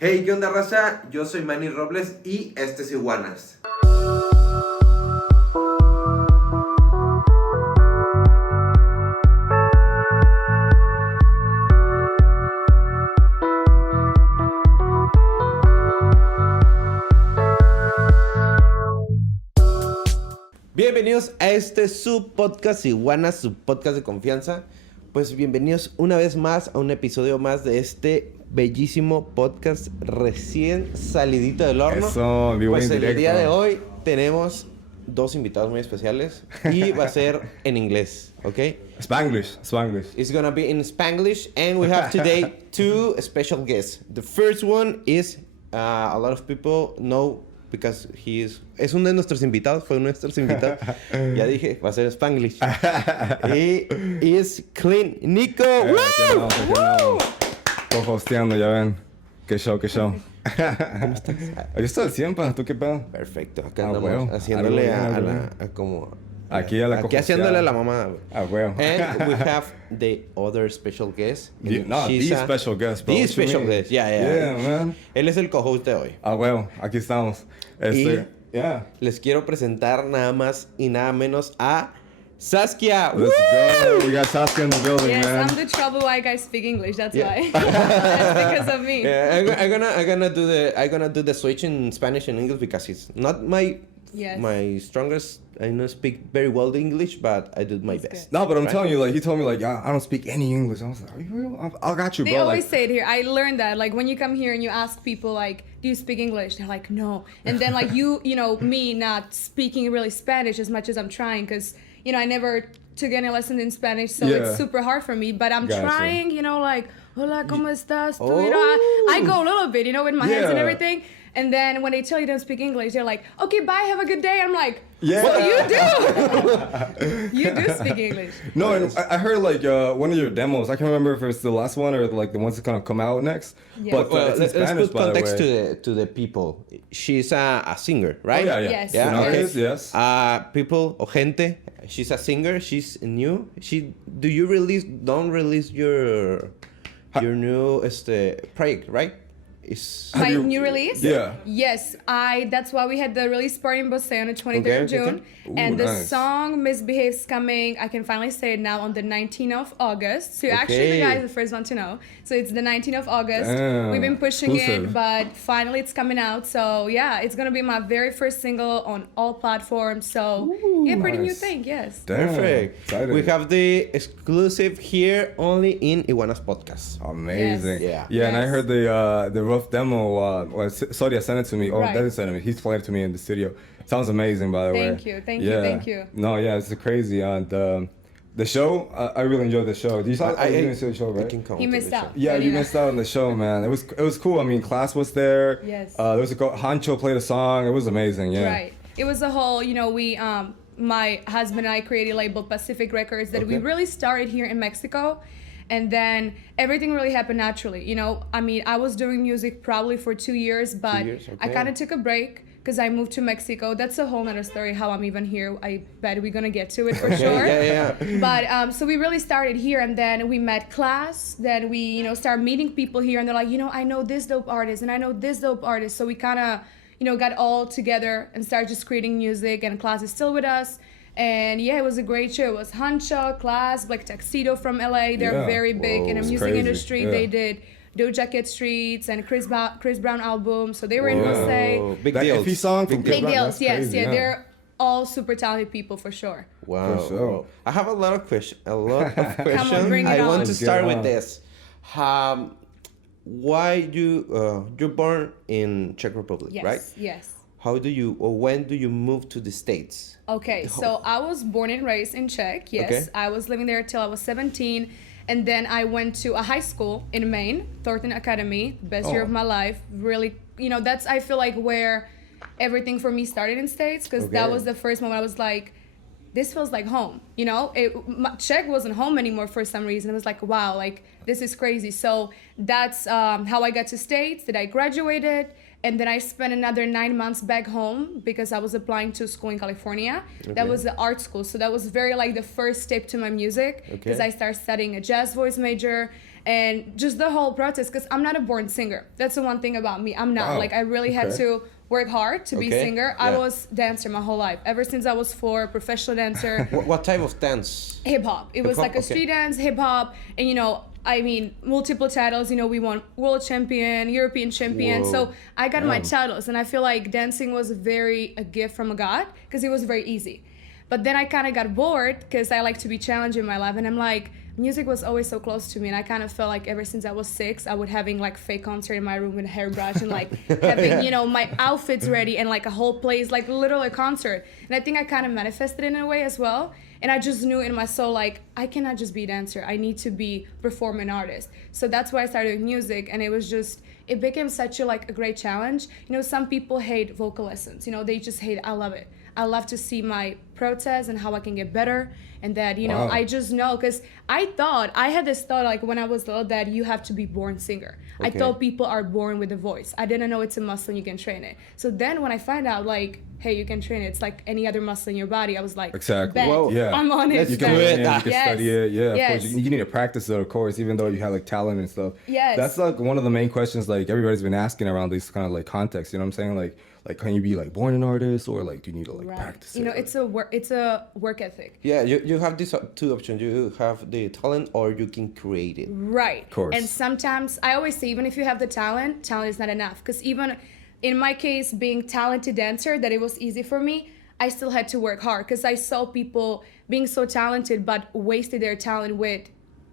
Hey, ¿qué onda, raza? Yo soy Manny Robles y este es IWANAS. Bienvenidos a este su podcast IWANAS, su podcast de confianza. Pues bienvenidos una vez más a un episodio más de este bellísimo podcast recién salidito del horno. Eso, vivo pues en el directo. día de hoy tenemos dos invitados muy especiales y va a ser en inglés, ¿ok? Spanglish. It's gonna be in Spanglish, and we have today two special guests. The first one is a lot of people know because es uno de nuestros invitados, fue uno de nuestros invitados. Ya dije, va a ser Spanglish. Y es Clean Nico. ¡Woo! Co-hosteando, ya ven. Qué show. ¿Cómo estás? Yo estoy al 100, ¿tú qué pedo? Perfecto, acá Ah, andamos bueno. haciéndole Algo a como... Aquí a la Aquí haciéndole a la mamá. Bueno. And we have the other special guest. The special guest, bro. The What you special mean? guest, yeah. Yeah, man. Él es el co-host de hoy. Aquí estamos. Les quiero presentar nada más y nada menos a SASKIA. Let's go. We got Saskia in the building, Yes, man. I'm the trouble why guys speak English. That's why. That's because of me. Yeah, I'm gonna do the switch in Spanish and English because it's not my strongest. I don't speak very well the English, but I do my best. No, but I'm telling you, like, he told me, like, I don't speak any English. I was like, are you real? I got you, bro. They always say it here. I learned that. Like, when you come here and you ask people, like, do you speak English? They're like, no. And then, like, you know, me not speaking really Spanish as much as I'm trying because, you know, I never took any lessons in Spanish, so it's super hard for me. But I'm trying, you know, like, hola, ¿cómo estás? Oh. You know, I go a little bit, you know, with my hands and everything. And then when they tell you don't speak English, they're like, okay, bye, have a good day. I'm like, well, you do. You do speak English. No, and I heard like one of your demos. I can't remember if it's the last one or like the ones that gonna come out next. Yeah. But it's in Let's Spanish, put by the context way. to the people. She's a singer, right? Oh, yeah. Yes. Yeah, You know, okay. yes. People o gente. She's a singer. She's new. Don't release your new project, right? My new release? Yeah. Yes, that's why we had the release party in Boston on the 23rd of June. Ooh, and the nice. song Misbehave's coming, I can finally say it now, on the 19th of August. So you're actually the guys the first one to know. So it's the 19th of August. Damn. We've been pushing Exclusive. it, but finally it's coming out. So yeah, it's gonna be my very first single on all platforms. So pretty new nice. thing, yes. Damn. Perfect. Excited. We have the exclusive here only in IWANAS Podcast. Amazing. Yes. Yeah, and I Yes. heard the rough demo. Sodia sent it to me. Right. Dennis sent it to me. He's played it to me in the studio. Sounds amazing, by the way. Thank you. No, yeah, it's crazy. And the show, I really enjoyed the show. You didn't see the show, right? He missed out. Yeah, But, you know. missed out on the show, man. It was cool. I mean, class was there. Yes. There was Hancho played a song. It was amazing. Yeah. Right. It was a whole, you know, we, my husband and I created a label, Pacific Records, that we really started here in Mexico. And then everything really happened naturally. You know, I mean, I was doing music probably for 2 years, but I kind of took a break because I moved to Mexico. That's a whole nother story how I'm even here. I bet we're gonna get to it for sure. Yeah. But so we really started here, and then we met class. Then we, you know, started meeting people here, and they're like, you know, I know this dope artist, and I know this dope artist. So we kind of, you know, got all together and started just creating music. And class is still with us. And yeah, it was a great show. It was Hancho, Class, Black Tuxedo from LA. They're very big in the music crazy. industry. Yeah. They did Doja Cat Streets and Chris Brown album. So they were in Jose. Big That deals. Iffy song from Big Chris Brown, deals, that's yes. crazy, Yeah, they're all super talented people for sure. Wow. For sure. I have a lot of questions. Come on, bring it I on. want to Let's start get with on. this. Why you're born in Czech Republic, Yes, right? yes. When do you move to the States? Okay, so I was born and raised in Czech, yes. Okay. I was living there till I was 17. And then I went to a high school in Maine, Thornton Academy, best year of my life. Really, you know, that's, I feel like, where everything for me started in States, because that was the first moment I was like, this feels like home, you know? Czech wasn't home anymore for some reason. It was like, wow, like, this is crazy. So that's how I got to States, that I graduated. And then I spent another 9 months back home because I was applying to school in California. Okay. That was the art school. So that was very like the first step to my music because I started studying a jazz voice major. And just the whole process, because I'm not a born singer. That's the one thing about me. I'm not. Wow. Like, I really had to work hard to be a singer. I Yeah. was dancer my whole life. Ever since I was 4, professional dancer. What type of dance? Hip hop. It was Hip-hop? like a Okay. street dance, hip hop, and I mean, multiple titles. We won world champion, European champion. Whoa. So I got my Damn. titles, and I feel like dancing was a gift from a God because it was very easy. But then I kind of got bored because I like to be challenged in my life, and I'm like, music was always so close to me, and I kind of felt like ever since I was 6, I would having like fake concert in my room with a hairbrush and like having my outfits ready and like a whole place, like literally a concert. And I think I kind of manifested it in a way as well. And I just knew in my soul, like, I cannot just be a dancer. I need to be performing artist. So that's why I started with music, and it became such a great challenge. Some people hate vocal lessons. They just hate. I love it. I love to see my process and how I can get better, and that Wow. I just know, because I had this thought like when I was little that you have to be born singer. I Okay. thought people are born with a voice. I didn't know it's a muscle and you can train it. So then when I find out like, hey, you can train it, it's like any other muscle in your body, I was like, Exactly. bet, Whoa. Yeah. I'm on it. Let's You do can it. learn it, you can Yes. study it. Yeah, Yes. of course. You need to practice it, of course, even though you have like talent and stuff. Yes. That's like one of the main questions like everybody's been asking around these kind of like contexts. You know what I'm saying? Like can you be like born an artist, or like do you need to like Right. practice it? It's a work ethic. Yeah, you have these 2 options. You have the talent, or you can create it. Right. Of course. And sometimes I always say, even if you have the talent is not enough. Because even in my case, being talented dancer, that it was easy for me, I still had to work hard because I saw people being so talented but wasted their talent with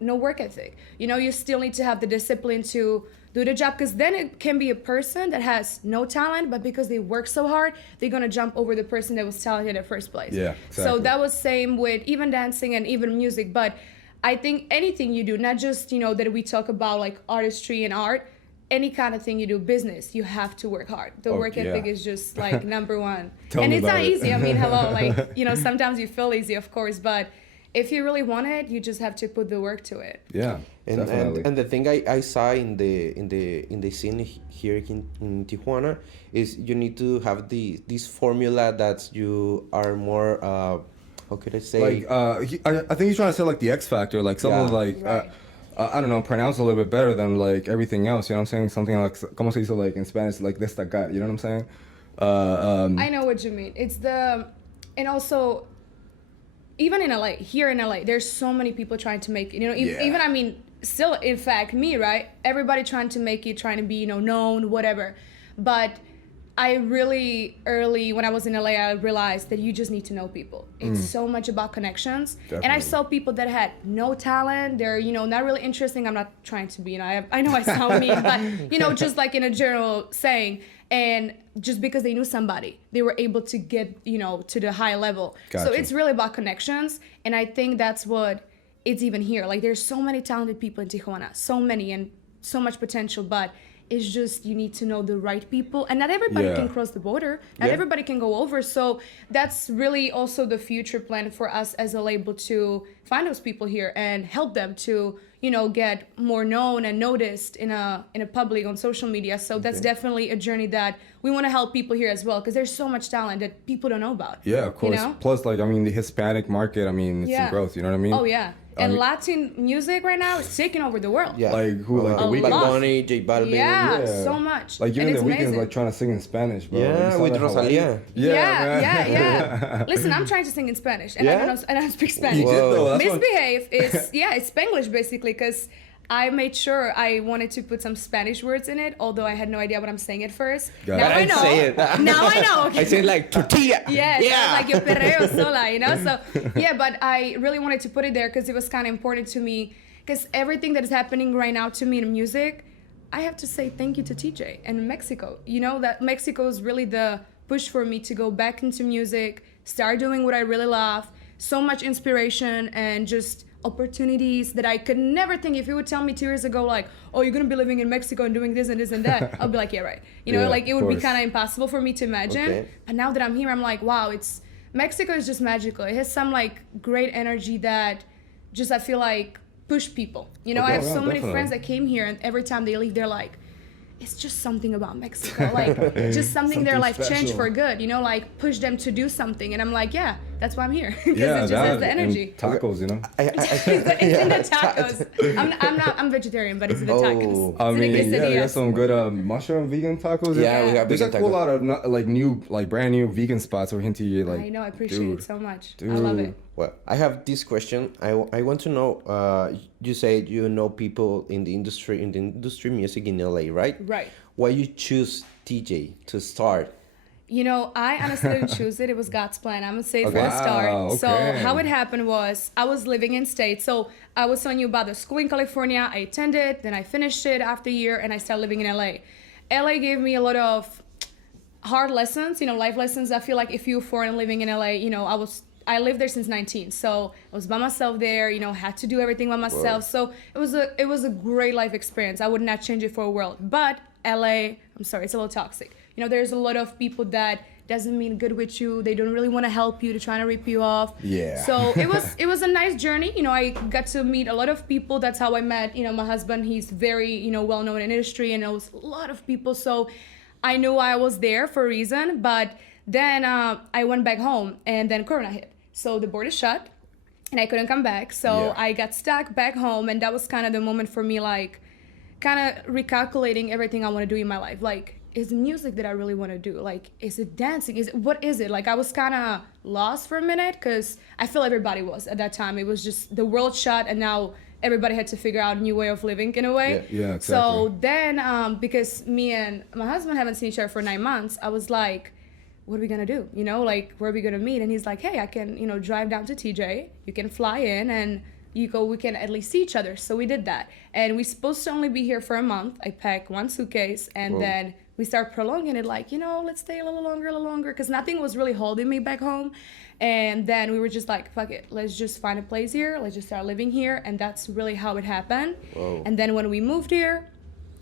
no work ethic. You still need to have the discipline to do the job, because then it can be a person that has no talent, but because they work so hard, they're gonna jump over the person that was talented in the first place. Yeah, So exactly. that was same with even dancing and even music. But I think anything you do, not just that we talk about like artistry and art, any kind of thing you do, business, you have to work hard. The work ethic yeah. is just like number one. Tell And me it's about not it. easy. I mean, hello, like sometimes you feel easy, of course, but if you really want it, you just have to put the work to it. Yeah, definitely. And the thing I saw in the scene here in Tijuana is you need to have this formula that you are more how could I say, like I think he's trying to say like the X Factor, like something Yeah. like Right. I don't know, pronounce a little bit better than like everything else. You know what I'm saying? Something like como se dice like in Spanish, like destacar. You know what I'm saying? I know what you mean. And also, even in LA, here in LA, there's so many people trying to make it. Yeah. Even I mean, still, in fact, me, right? Everybody trying to make it, trying to be, known, whatever. But I really early when I was in LA, I realized that you just need to know people. It's so much about connections. And I Definitely. saw people that had no talent. They're not really interesting. I'm not trying to be. I know I sound mean, but just like in a general saying. And just because they knew somebody, they were able to get to the high level. So Gotcha. it's really about connections. And I think that's what it's even here. Like there's so many talented people in Tijuana, so many and so much potential, but it's just you need to know the right people, and not everybody Yeah. can cross the border. Not Yeah. everybody can go over. So that's really also the future plan for us as a label, to find those people here and help them to get more known and noticed in a public on social media. So that's definitely a journey that we want to help people here as well, because there's so much talent that people don't know about. Yeah, of course. Plus, like, I mean, the Hispanic market, I mean, it's in growth, you know what I mean? Oh yeah. I And mean- Latin music right now is taking over the world. yeah, Like, who, like, The Bad Weeknd? Bunny, J Balvin. Yeah, Yeah. so much. Like, even And the it's Weeknd's amazing. like trying to sing in Spanish, bro. Yeah, Like, you saw with that Hawaii? Rosalia. Yeah, man. yeah. Listen, I'm trying to sing in Spanish, and I Yeah? don't know, and I don't speak Spanish. You did, though. That's what- Misbehave is it's Spanglish basically, because I made sure I wanted to put some Spanish words in it, although I had no idea what I'm saying at first. Got Now it. I I know. say it. Now I know. Okay. I say like tortilla. Yes, Yeah. like yo perreo sola, So yeah, but I really wanted to put it there because it was kind of important to me. Because everything that is happening right now to me in music, I have to say thank you to TJ and Mexico. That Mexico is really the push for me to go back into music, start doing what I really love. So much inspiration and just opportunities that I could never think. If you would tell me 2 years ago, like, oh, you're gonna be living in Mexico and doing this and this and that, I'll be like, yeah, right. Yeah, Like it would be course. kind of impossible for me to imagine. Okay. But now that I'm here, I'm like, wow, Mexico is just magical. It has some like great energy that just I feel like push people. I Okay, have yeah, so many definitely. friends that came here, and every time they leave, they're like, it's just something about Mexico, like just something their Something life changed special. for good. Like push them to do something, and I'm like, yeah, that's why I'm here. Because Yeah, it just has the energy. and tacos, you know. It's in the tacos. I'm vegetarian, but it's in the tacos. I It's in the mean, yeah, we got quesadillas. some good mushroom vegan tacos. Yeah, we have There's a vegan cool tacos. lot of like new, like brand new vegan spots over here in TJ. Like, I know, I appreciate dude, it so much. I love it. Well, I have this question. I want to know. You said you know people in the industry music in LA, right? Right. Why you choose TJ to start? You know, I honestly didn't choose it. It was God's plan. I'm gonna say it Okay. from the start. Wow, So okay. how it happened was I was living in state. So I was telling you about the school in California. I attended, then I finished it after a year, and I started living in LA. LA gave me a lot of hard lessons, you know, life lessons. I feel like if you're foreign living in LA, you know, I lived there since 19, so I was by myself there. You know, had to do everything by myself. So it was a great life experience. I would not change it for a world. But LA, I'm sorry, it's a little toxic. You know, there's a lot of people that doesn't mean good with you. They don't really want to help you. They're trying to rip you off. Yeah. So it was a nice journey. You know, I got to meet a lot of people. That's how I met, you know, my husband. He's very, you know, well known in industry and knows a lot of people. So I knew I was there for a reason. But then I went back home, and then Corona hit. So the border shut, and I couldn't come back. So Yeah. I got stuck back home, and that was kind of the moment for me, like, kind of recalculating everything I want to do in my life. Like, is it music that I really want to do? Like, is it dancing? What is it? Like, I was kind of lost for a minute, because I feel everybody was at that time. It was just the world shut, and now everybody had to figure out a new way of living in a way. Yeah, exactly. So then, because me and my husband haven't seen each other for 9 months, I was like, what are we gonna do? You know, like, where are we gonna meet? And he's like, hey, I can, you know, drive down to TJ. You can fly in, and we can at least see each other. So we did that. And we're supposed to only be here for a month. I packed one suitcase, and then we start prolonging it, like, you know, let's stay a little longer, because nothing was really holding me back home. And then we were just like, fuck it, let's just find a place here. Let's just start living here. And that's really how it happened. Whoa. And then when we moved here,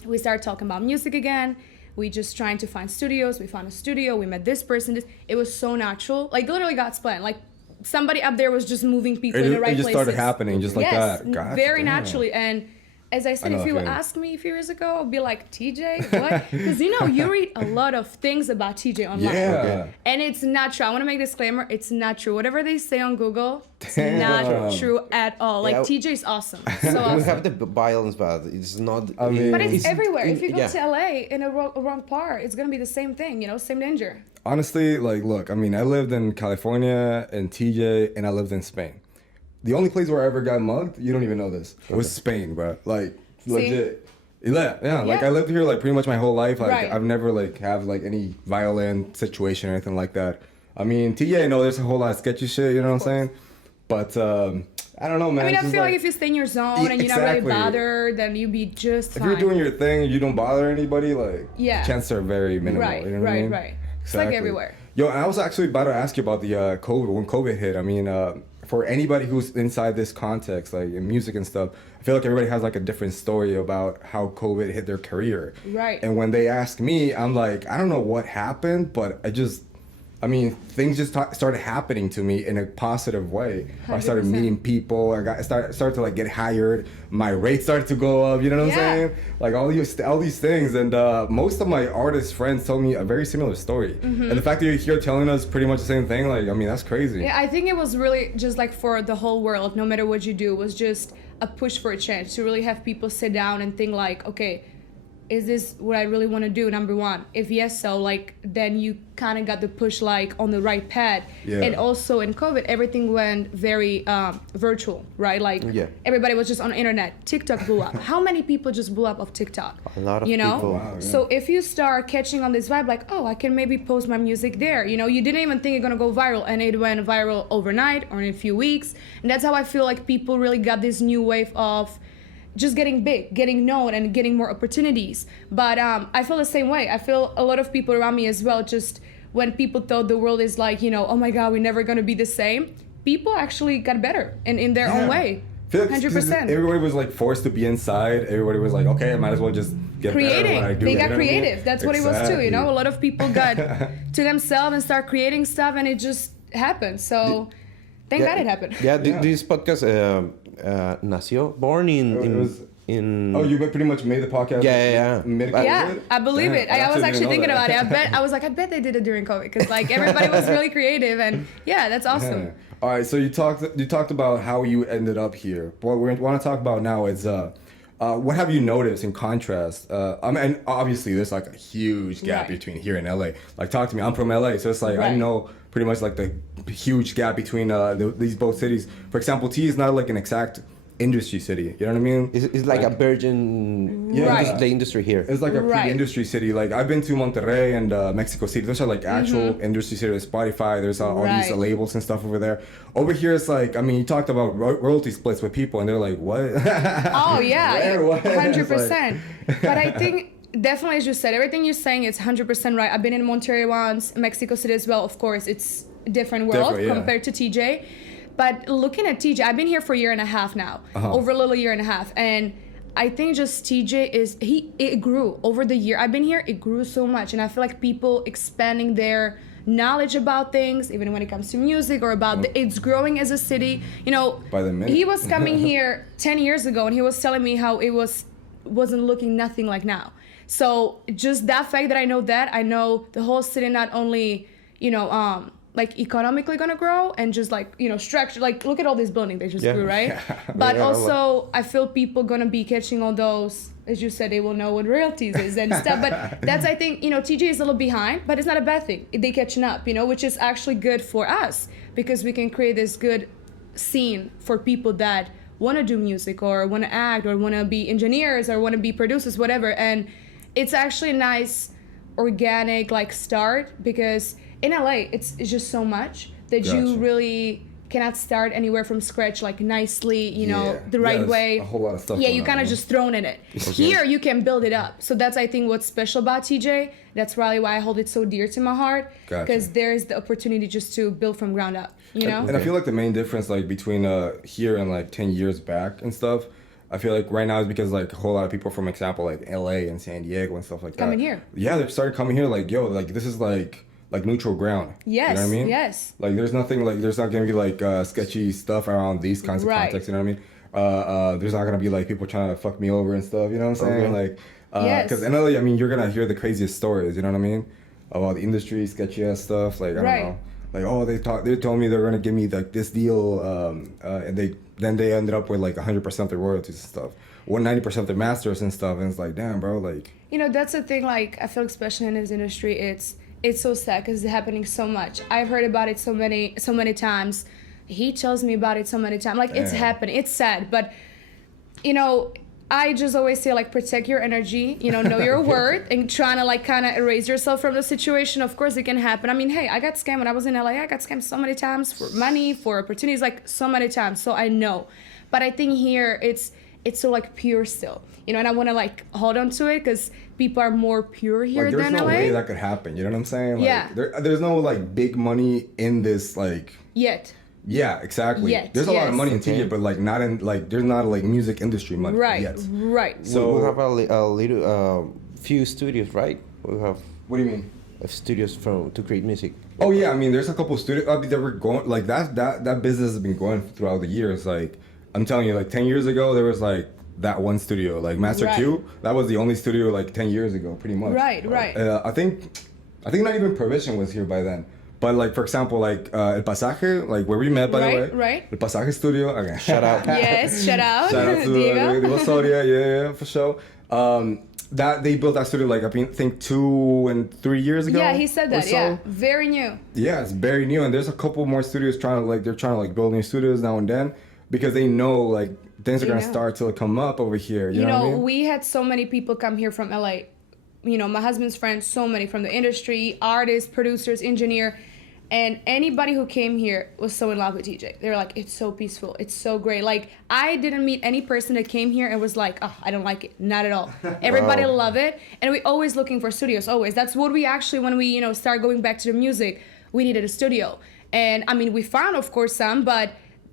we started talking about music again. We just trying to find studios. We found a studio. We met this person. It was so natural. Like, literally God's plan. Like, somebody up there was just moving people in the right it just places. started happening just like Yes, that. Gosh, very damn. naturally. And as I said, I know if you that feeling. asked me a few years ago, I'd be like, TJ, what? Because, you know, you read a lot of things about TJ online. Yeah. Okay. And it's not true. I want to make a disclaimer. It's not true. Whatever they say on Google, it's Damn. not true at all. Like, Yeah. TJ's awesome. So We awesome. have the violence, but it's not. I mean- But it's everywhere. If you go yeah. to LA in a wrong part, it's going to be the same thing, you know, same danger. Honestly, like, look, I mean, I lived in California and TJ, and I lived in Spain. The only place where I ever got mugged, you don't even know this, it was Spain, bro. Like, legit. Yeah, like, Yeah. I lived here, like, pretty much my whole life. Like, Right. I've never, like, have, like, any violent situation or anything like that. I mean, TJ, I know there's a whole lot of sketchy shit, you know what I'm saying? But, I don't know, man. I mean, It's I just feel like if you stay in your zone and you're not really Exactly. bothered, then you'd be just if fine. you're doing your thing and you don't bother anybody, like, Yeah. chances are very minimal. Right, you know what I right, mean? right. It's like everywhere. Yo, I was actually about to ask you about the COVID, when COVID hit. I mean, for anybody who's inside this context, like in music and stuff, I feel like everybody has like a different story about how COVID hit their career. Right. And when they ask me, I'm like, I don't know what happened, but I mean, things just started happening to me in a positive way. I started 100%. meeting people. I started to like get hired. My rate started to go up. You know what Yeah. I'm saying? Like all these things. And most of my artist friends told me a very similar story. Mm-hmm. And the fact that you're here telling us pretty much the same thing, like, I mean, that's crazy. Yeah, I think it was really just like for the whole world, no matter what you do, was just a push for a change to really have people sit down and think like, okay, is this what I really want to do? Number one, if yes, so like then you kind of got the push like on the right path. Yeah. And also in COVID, everything went very virtual, right? Like Yeah. everybody was just on the internet. TikTok blew up. How many people just blew up of TikTok? A lot of you know? people. Wow, yeah. So if you start catching on this vibe, like, oh, I can maybe post my music there. You know, you didn't even think it's gonna go viral, and it went viral overnight or in a few weeks. And that's how I feel like people really got this new wave of just getting big, getting known, and getting more opportunities. But I feel the same way. I feel a lot of people around me as well, just when people thought the world is like, you know, oh my God, we're never gonna be the same. People actually got better in their own way. I feel like 100%. everybody was like forced to be inside. Everybody was like, okay, I might as well just get better at what I Creating. do. They you got know what I mean? creative. That's what it was too, you know? A lot of people got to themselves and start creating stuff, and it just happened. So thank God it happened. Yeah, this podcast nació, born in in. Oh, you pretty much made the podcast. Yeah. Yeah, I believe it. I was actually thinking about it. I bet they did it during COVID because like everybody was really creative and yeah, that's awesome. Yeah. All right, so you talked about how you ended up here. What we want to talk about now is what have you noticed in contrast? I mean, obviously there's like a huge gap between here and LA. Like, talk to me. I'm from LA, so it's like I know pretty much like the huge gap between these both cities. For example, T is not like an exact industry city. You know what I mean? It's like a virgin. The industry here. It's like a pre-industry city. Like, I've been to Monterrey and Mexico City. Those are like actual industry cities. There's Spotify. There's all these labels and stuff over there. Over here, it's like, I mean, you talked about royalty splits with people, and they're like, what? Oh yeah, 100%. But I think definitely, as you said, everything you're saying is 100% right. I've been in Monterrey once, Mexico City as well. Of course, it's a different world compared to TJ. But looking at TJ, I've been here for a year and a half now, over a little year and a half, and I think just TJ it grew over the year. I've been here, it grew so much, and I feel like people expanding their knowledge about things, even when it comes to music or about it's growing as a city. You know, by the minute. He was coming here 10 years ago, and he was telling me how it wasn't looking nothing like now. So just that fact that I know the whole city not only, like economically gonna grow and just like, structure, like look at all these buildings they just grew, right? But also I feel people gonna be catching all those, as you said, they will know what royalties is and stuff. But that's, I think, TJ is a little behind, but it's not a bad thing. They catching up, which is actually good for us because we can create this good scene for people that want to do music or want to act or want to be engineers or want to be producers, whatever. And it's actually a nice organic like start because in LA, it's just so much that you really cannot start anywhere from scratch, like nicely, the right way. A whole lot of stuff. Yeah, you kind of just thrown in it. Here, you can build it up. So that's, I think, what's special about TJ. That's probably why I hold it so dear to my heart. Because there's the opportunity just to build from ground up, And I feel like the main difference, like, between here and, like, 10 years back and stuff, I feel like right now is because, like, a whole lot of people from, example, like, LA and San Diego and stuff like that. Coming here. Yeah, they've started coming here, like, yo, like, this is, like neutral ground. Yes. You know what I mean? Yes. Like there's nothing like there's not gonna be like sketchy stuff around these kinds of contexts, you know what I mean? There's not gonna be like people trying to fuck me over and stuff, you know what I'm saying? Like because in LA, I mean, you're gonna hear the craziest stories, you know what I mean? About the industry, sketchy ass stuff, like I don't know. Like, oh, they told me they're gonna give me like this deal, and they ended up with like 100% of their royalties and stuff. 190% of their masters and stuff, and it's like, damn, bro, like that's the thing, like I feel especially in this industry, it's so sad because it's happening so much. I've heard about it so many times. He tells me about it so many times. Like, it's happening. It's sad. But, I just always say, like, protect your energy, know your worth, and trying to, like, kind of erase yourself from the situation. Of course, it can happen. I mean, hey, I got scammed when I was in LA. I got scammed so many times for money, for opportunities, like, so many times. So I know. But I think here, it's so, like, pure still. And I want to, like, hold on to it because people are more pure here than LA. There's no way that could happen. You know what I'm saying? Like, there's no, like, big money in this, like... Yet. Yeah, exactly. There's a lot of money in TJ, but, like, not in, like, there's not, like, music industry money yet. Right. So we have a little, few studios, right? We have... What do you mean? Studios to create music. Oh, yeah. I mean, there's a couple studios that were going... Like, that business has been going throughout the years. Like, I'm telling you, like, 10 years ago, there was, like... that one studio, like Master Q, that was the only studio like 10 years ago, pretty much. Right. I think not even Provision was here by then. But like, for example, like El Pasaje, like where we met, by the way. Right. El Pasaje Studio. Okay. Shout out. Yes, shout out. Shout out to Diego Soria, yeah, for sure. That they built that studio like I think 2 and 3 years ago. Yeah, he said that. Yeah, very new. Yeah, it's very new, and there's a couple more studios trying to build new studios now and then because they know like. Things are gonna start to come up over here. You know what I mean? We had so many people come here from LA. My husband's friends, so many from the industry, artists, producers, engineer, and anybody who came here was so in love with TJ. They were like, it's so peaceful, it's so great. Like, I didn't meet any person that came here and was like, oh, I don't like it. Not at all. Everybody love it, and we always looking for studios. Always. That's what we actually, when we start going back to the music, we needed a studio, and I mean we found of course some, but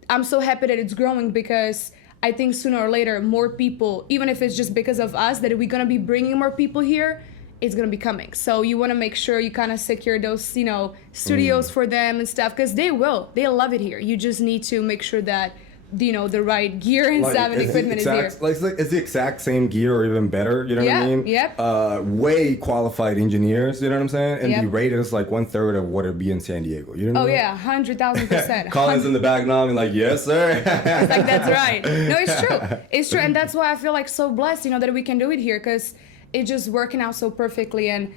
I'm so happy that it's growing because. I think sooner or later, more people, even if it's just because of us, that we're going to be bringing more people here, it's going to be coming. So you want to make sure you kind of secure those, studios for them and stuff, because they will. They love it here. You just need to make sure that the right gear and stuff, and equipment is here. It's the exact same gear or even better, you know what I mean? Yep. Way qualified engineers, you know what I'm saying? And Yep. the rate is like 1/3 of what it'd be in San Diego, you know what I mean? Oh yeah, 100,000%. Colin's in the back now, and like, yes, sir. It's like, that's right. No, it's true. It's true, and that's why I feel like so blessed, that we can do it here, because it's just working out so perfectly, and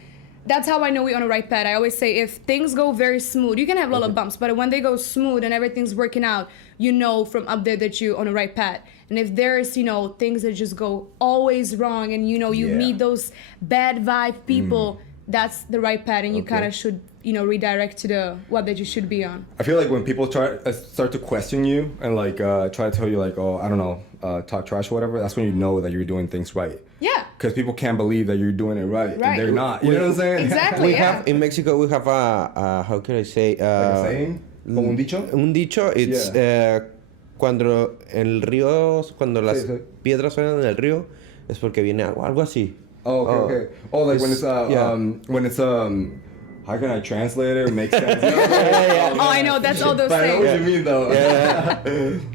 that's how I know we're on the right path. I always say, if things go very smooth, you can have little bumps, but when they go smooth and everything's working out, from up there that you're on the right path. And if there's, things that just go always wrong, and you meet those bad vibe people, that's the right path, and you kind of should, redirect to the what that you should be on. I feel like when people start to question you and like try to tell you like, oh, I don't know, talk trash or whatever, that's when you know that you're doing things right. Yeah. Because people can't believe that you're doing it right. And they're not. You know what I'm saying? Exactly. We have in Mexico. We have a how can I say? Like a saying? Como un dicho? Un dicho. It's cuando las piedras suenan en el río es porque viene algo así. Oh, okay. Oh, like when it's how can I translate it? Make sense. Oh, I know. That's all those But I know things. what you mean, though. Yeah.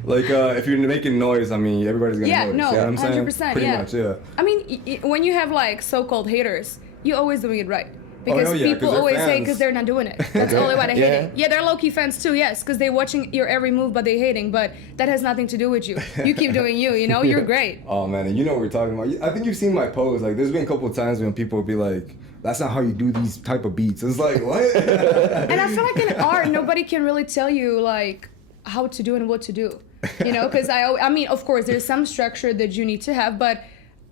Like, if you're making noise, I mean, everybody's gonna notice. No, you know what I'm 100%. saying? Pretty much, yeah. I mean, when you have like so-called haters, you're always doing it right. Because people always say because they're not doing it. That's the only why they're hating. Yeah, they're low-key fans too, yes, because they're watching your every move, but they're hating. But that has nothing to do with you. You keep doing you, you're great. Oh, man, and you know what we're talking about. I think you've seen my post. Like, there's been a couple of times when people will be like, that's not how you do these type of beats. It's like, what? And I feel like in art, nobody can really tell you, like, how to do and what to do. Because I mean, of course, there's some structure that you need to have, but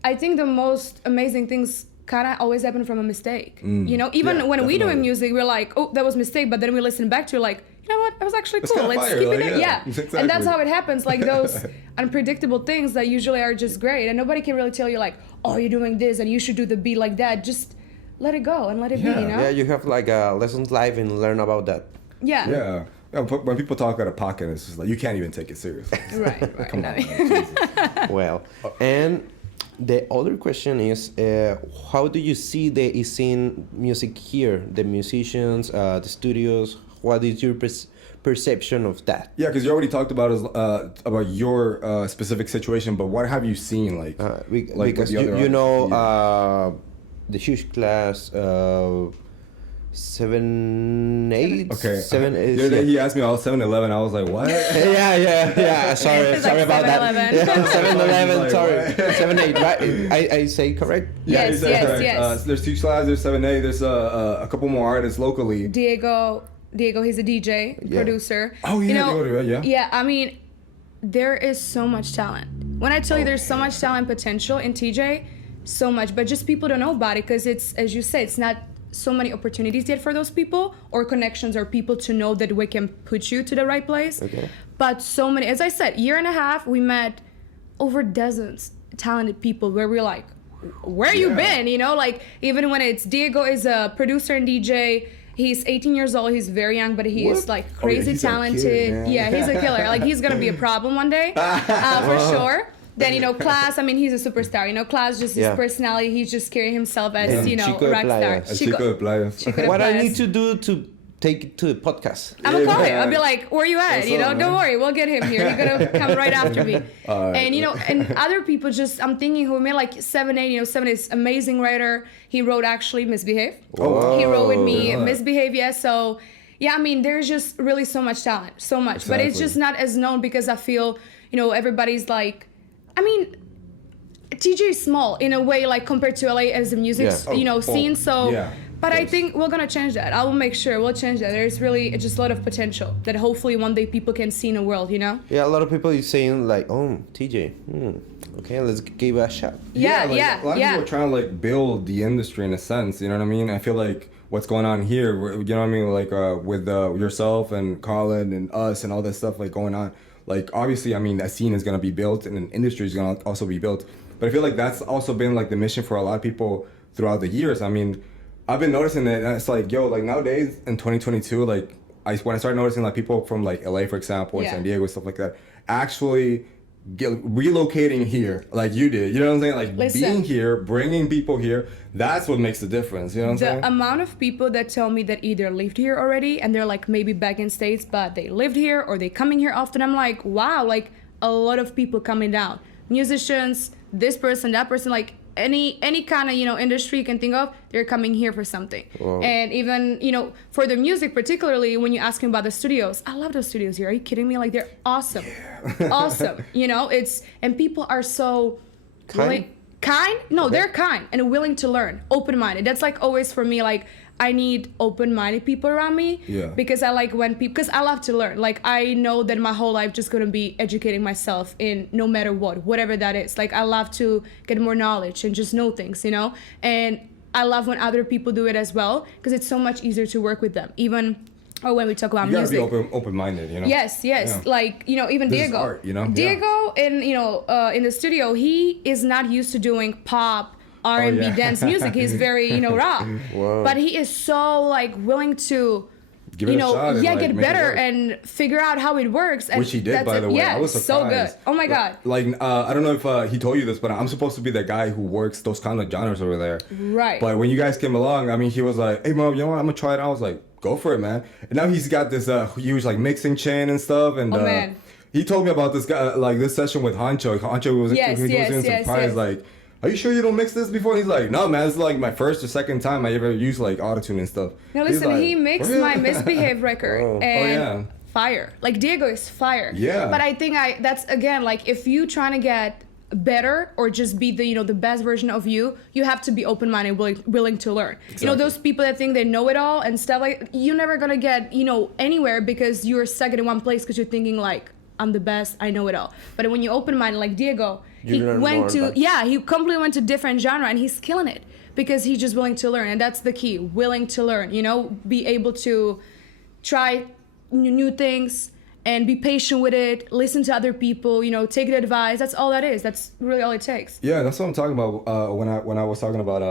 I think the most amazing things kind of always happen from a mistake. Even when we doing music, we're like, oh, that was a mistake, but then we listen back to it like, you know what, that was actually cool. Let's keep it in. Yeah. Exactly. And that's how it happens. Like those unpredictable things that usually are just great, and nobody can really tell you like, oh, you're doing this and you should do the beat like that. Just let it go and let it be, Yeah, you have like lessons live and learn about that. Yeah. When people talk out of pocket, it's just like, you can't even take it seriously. Right. Come on, man. Well, and the other question is, how do you see the scene music here? The musicians, the studios, what is your perception of that? Yeah, because you already talked about your specific situation, but what have you seen? Because the huge class, 7, 8. Okay. 7 is. The other day he asked me all 7-Eleven. I was like, what? Yeah. Sorry about that. 7-Eleven. Sorry. 7, 8. Right? I say correct. Yes. There's 2 classes. There's 7, 8. There's a couple more artists locally. Diego, he's a DJ, producer. Oh yeah, Yeah, I mean, there is so much talent. When I tell you there's so much talent potential in TJ, so much, but just people don't know about it because it's, as you said, it's not so many opportunities yet for those people or connections or people to know that we can put you to the right place. Okay. But so many, as I said, 1.5 years, we met over dozens talented people where we're like, where you been? Like even when it's Diego is a producer and DJ, he's 18 years old, he's very young, but he is like crazy talented. He's a killer. Like he's gonna be a problem one day, for sure. Then, Class, I mean, he's a superstar. Class, just his personality, he's just carrying himself as, rock star. Chico de Playas. What I need to do to take it to the podcast? I'm gonna call him. I'll be like, where you at? Don't worry, we'll get him here. He's gonna come right after me. And, and other people just, I'm thinking who made like 7, 8, 7 is amazing writer. He wrote actually Misbehave. Oh, he wrote with me Misbehave, So, yeah, I mean, there's just really so much talent, so much. Exactly. But it's just not as known because I feel, everybody's like, I mean, TJ is small in a way, like compared to LA as a music, scene. So, but I think we're gonna change that. I will make sure we'll change that. There's really just a lot of potential that hopefully one day people can see in the world. Yeah, a lot of people is saying like, oh, TJ, okay, let's give it a shot. A lot of people are trying to like build the industry in a sense. You know what I mean? I feel like what's going on here, you know what I mean? Like with yourself and Colin and us and all this stuff like going on. Like, obviously, I mean, that scene is going to be built and an industry is going to also be built. But I feel like that's also been, like, the mission for a lot of people throughout the years. I mean, I've been noticing that, and it's like, yo, like, nowadays in 2022, like, when I started noticing, like, people from, like, LA, for example, and San Diego, stuff like that, actually relocating here like you did. You know what I'm saying? Like, being here, bringing people here, that's what makes the difference. You know what I'm saying? The amount of people that tell me that either lived here already and they're like maybe back in States, but they lived here or they coming here often. I'm like, wow, like a lot of people coming down. Musicians, this person, that person, like any kind of, you know, industry you can think of, they're coming here for something. Whoa. And even, you know, for the music particularly, when you ask him about the studios, I love those studios here. Are you kidding me? Like, they're awesome. Yeah. Awesome. You know, and people are so kind? No, okay. They're kind and willing to learn, open-minded. That's like always for me, like, I need open-minded people around me. Yeah. Because I like when people, because I love to learn. Like, I know that my whole life just gonna be educating myself in no matter what, whatever that is. Like, I love to get more knowledge and just know things, you know? And I love when other people do it as well, because it's so much easier to work with them. Even when we talk about music. You gotta be open-minded, you know? Yes. Yeah. Like, you know, even this Diego. Is art, you know? Diego, in, you know, in the studio, he is not used to doing pop, R&B, dance music. He's very, you know, raw. Whoa. But he is so, like, willing to, give it a shot and, like, get better and figure out how it works. And which he did, by the way. Yeah, I was surprised. So good. Oh my God. Like, I don't know if he told you this, but I'm supposed to be the guy who works those kind of genres over there. Right. But when you guys came along, I mean, he was like, hey, Mom, you know what? I'm gonna try it out. I was like, go for it, man. And now he's got this huge, like, mixing chain and stuff. And man. He told me about this guy, like, this session with Hancho. Hancho was doing some prize, like, are you sure you don't mix this before? He's like, no, man, this is like my first or second time I ever used like autotune and stuff. No, listen, like, he mixed my Misbehave record and fire. Like, Diego is fire. Yeah. But I think that's again, like, if you trying to get better or just be the, you know, the best version of you, you have to be open-minded, willing to learn. Exactly. You know, those people that think they know it all and stuff, like, you're never gonna get, you know, anywhere because you're stuck in one place because you're thinking like, I'm the best, I know it all. But when you're open-minded, like Diego, he completely went to different genre and he's killing it because he's just willing to learn. And that's the key, willing to learn, you know, be able to try new things and be patient with it, listen to other people, you know, take the advice. That's all that is. That's really all it takes. Yeah, that's what I'm talking about when I was talking about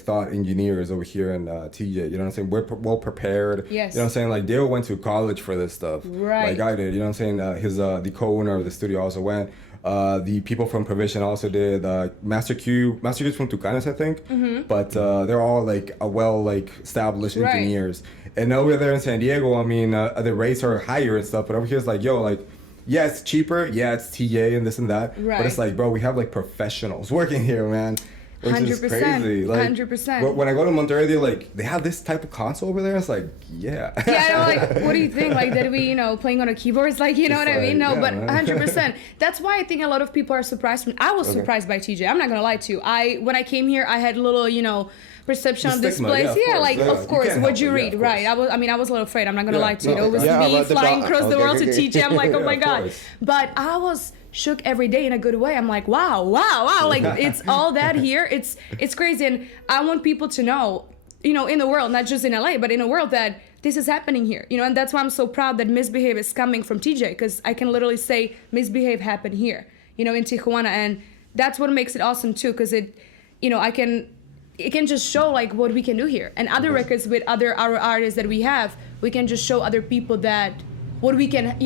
thought engineers over here in TJ. You know what I'm saying? We're well prepared. Yes. You know what I'm saying? Like, Dale went to college for this stuff. Right. Like I did. You know what I'm saying? The co-owner of the studio also went. The people from Provision also did. Master Q's from Tucanes, I think. Mm-hmm. But they're all like established engineers. And over there in San Diego, I mean, the rates are higher and stuff. But over here, it's like, yo, like, yeah, it's cheaper. Yeah, it's TA and this and that. Right. But it's like, bro, we have like professionals working here, man. Which 100%, is crazy. Like, 100%. When I go to Monterrey, they're like, they have this type of console over there. It's like, yeah. Yeah, I know, like, what do you think? Like, did we, you know, playing on a keyboard? It's like, you know what I mean? No, yeah, but 100%. That's why I think a lot of people are surprised. I was surprised by TJ. I'm not gonna lie to you. When I came here, I had a little, you know, perception of this place. Of course. What'd you read? Right. I was a little afraid. I'm not gonna lie to you. It was me flying across the world to TJ. I'm like, oh my God. But I was shook every day in a good way. I'm like, wow. Like, it's all that here. It's crazy. And I want people to know, you know, in the world, not just in LA, but in the world, that this is happening here. You know, and that's why I'm so proud that Misbehave is coming from TJ, because I can literally say Misbehave happened here, you know, in Tijuana. And that's what makes it awesome too, because it can just show like what we can do here. And other records with our artists that we have, we can just show other people that what we can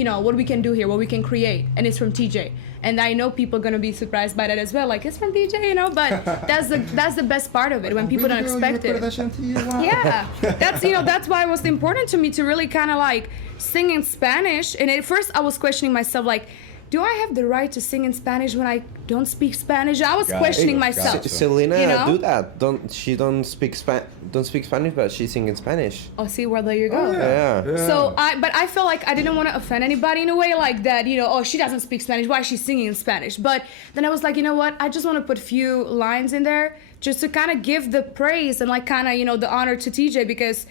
do here, what we can create, and it's from TJ. And I know people are gonna be surprised by that as well. Like, it's from TJ, you know. But that's the best part of it, when people don't expect it. Yeah, that's why it was important to me to really kind of like sing in Spanish. And at first I was questioning myself, like, do I have the right to sing in Spanish when I don't speak Spanish? I was questioning myself. Selena, you know? do that. Don't speak Spanish, but she sing in Spanish. Oh, see, well, there you go. Oh, yeah. So I felt like I didn't want to offend anybody in a way like that. You know, oh, she doesn't speak Spanish. Why is she singing in Spanish? But then I was like, you know what? I just want to put few lines in there just to kind of give the praise and like kind of, you know, the honor to TJ, because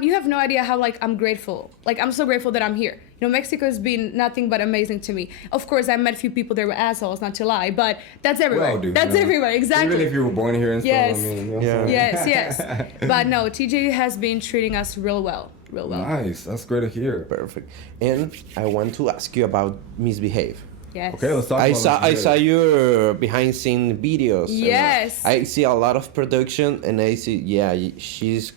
you have no idea how like I'm grateful. Like, I'm so grateful that I'm here. You know, Mexico has been nothing but amazing to me. Of course, I met a few people that were assholes, not to lie, but that's everywhere. That's everywhere, exactly. Even if you were born here and yes. stuff. I mean, Yes. But no, TJ has been treating us real well. Nice. That's great to hear. Perfect. And I want to ask you about Misbehave. Yes. Okay, let's talk about I saw your behind-scene videos. Yes. I see a lot of production, and I see, she's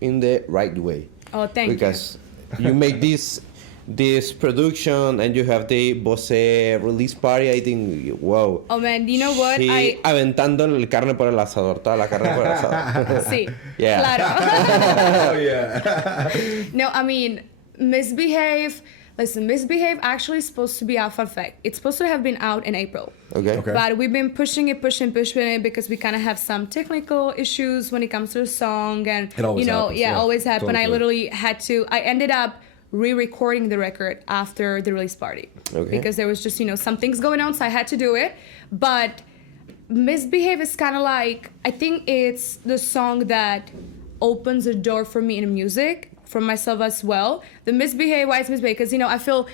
in the right way. Oh, thank you. Because you make this production, and you have the Bose release party. I think, wow. Oh man, you know what? Aventando el carne por el asador, toda la carne por el asador. Sí. Yeah. Claro. Oh yeah. No, I mean, Misbehave. Listen, Misbehave actually is supposed to be out, fun fact. It's supposed to have been out in April. Okay. But we've been pushing it because we kind of have some technical issues when it comes to the song. And, It always happens, yeah. always happen. Totally. I literally I ended up re-recording the record after the release party. Okay. Because there was just, some things going on, so I had to do it. But Misbehave is kind of like, I think it's the song that opens a door for me in music, for myself as well. The Misbehave, why it's Misbehave? Because, I feel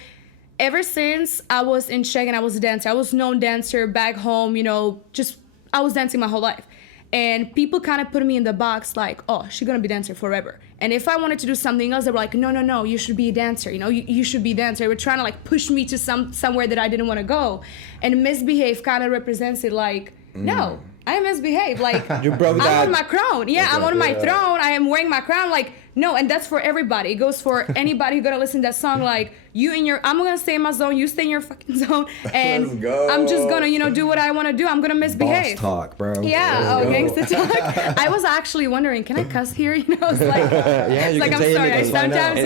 ever since I was in Czech and I was a dancer, I was a known dancer back home, I was dancing my whole life. And people kind of put me in the box like, oh, she's going to be dancer forever. And if I wanted to do something else, they were like, no, you should be a dancer. You should be a dancer. They were trying to like push me to somewhere that I didn't want to go. And Misbehave kind of represents it like, no, I misbehave. Like, You broke that. I'm on my crown. Yeah, I'm on my throne. I am wearing my crown. Like, no, and that's for everybody. It goes for anybody who's gonna listen to that song. Like, I'm gonna stay in my zone. You stay in your fucking zone. And Let's go. I'm just gonna, do what I want to do. I'm gonna misbehave. Boss talk, bro. Yeah, gangsta talk. I was actually wondering, can I cuss here? It's like, Yeah, you it's like can I'm say sorry. anything.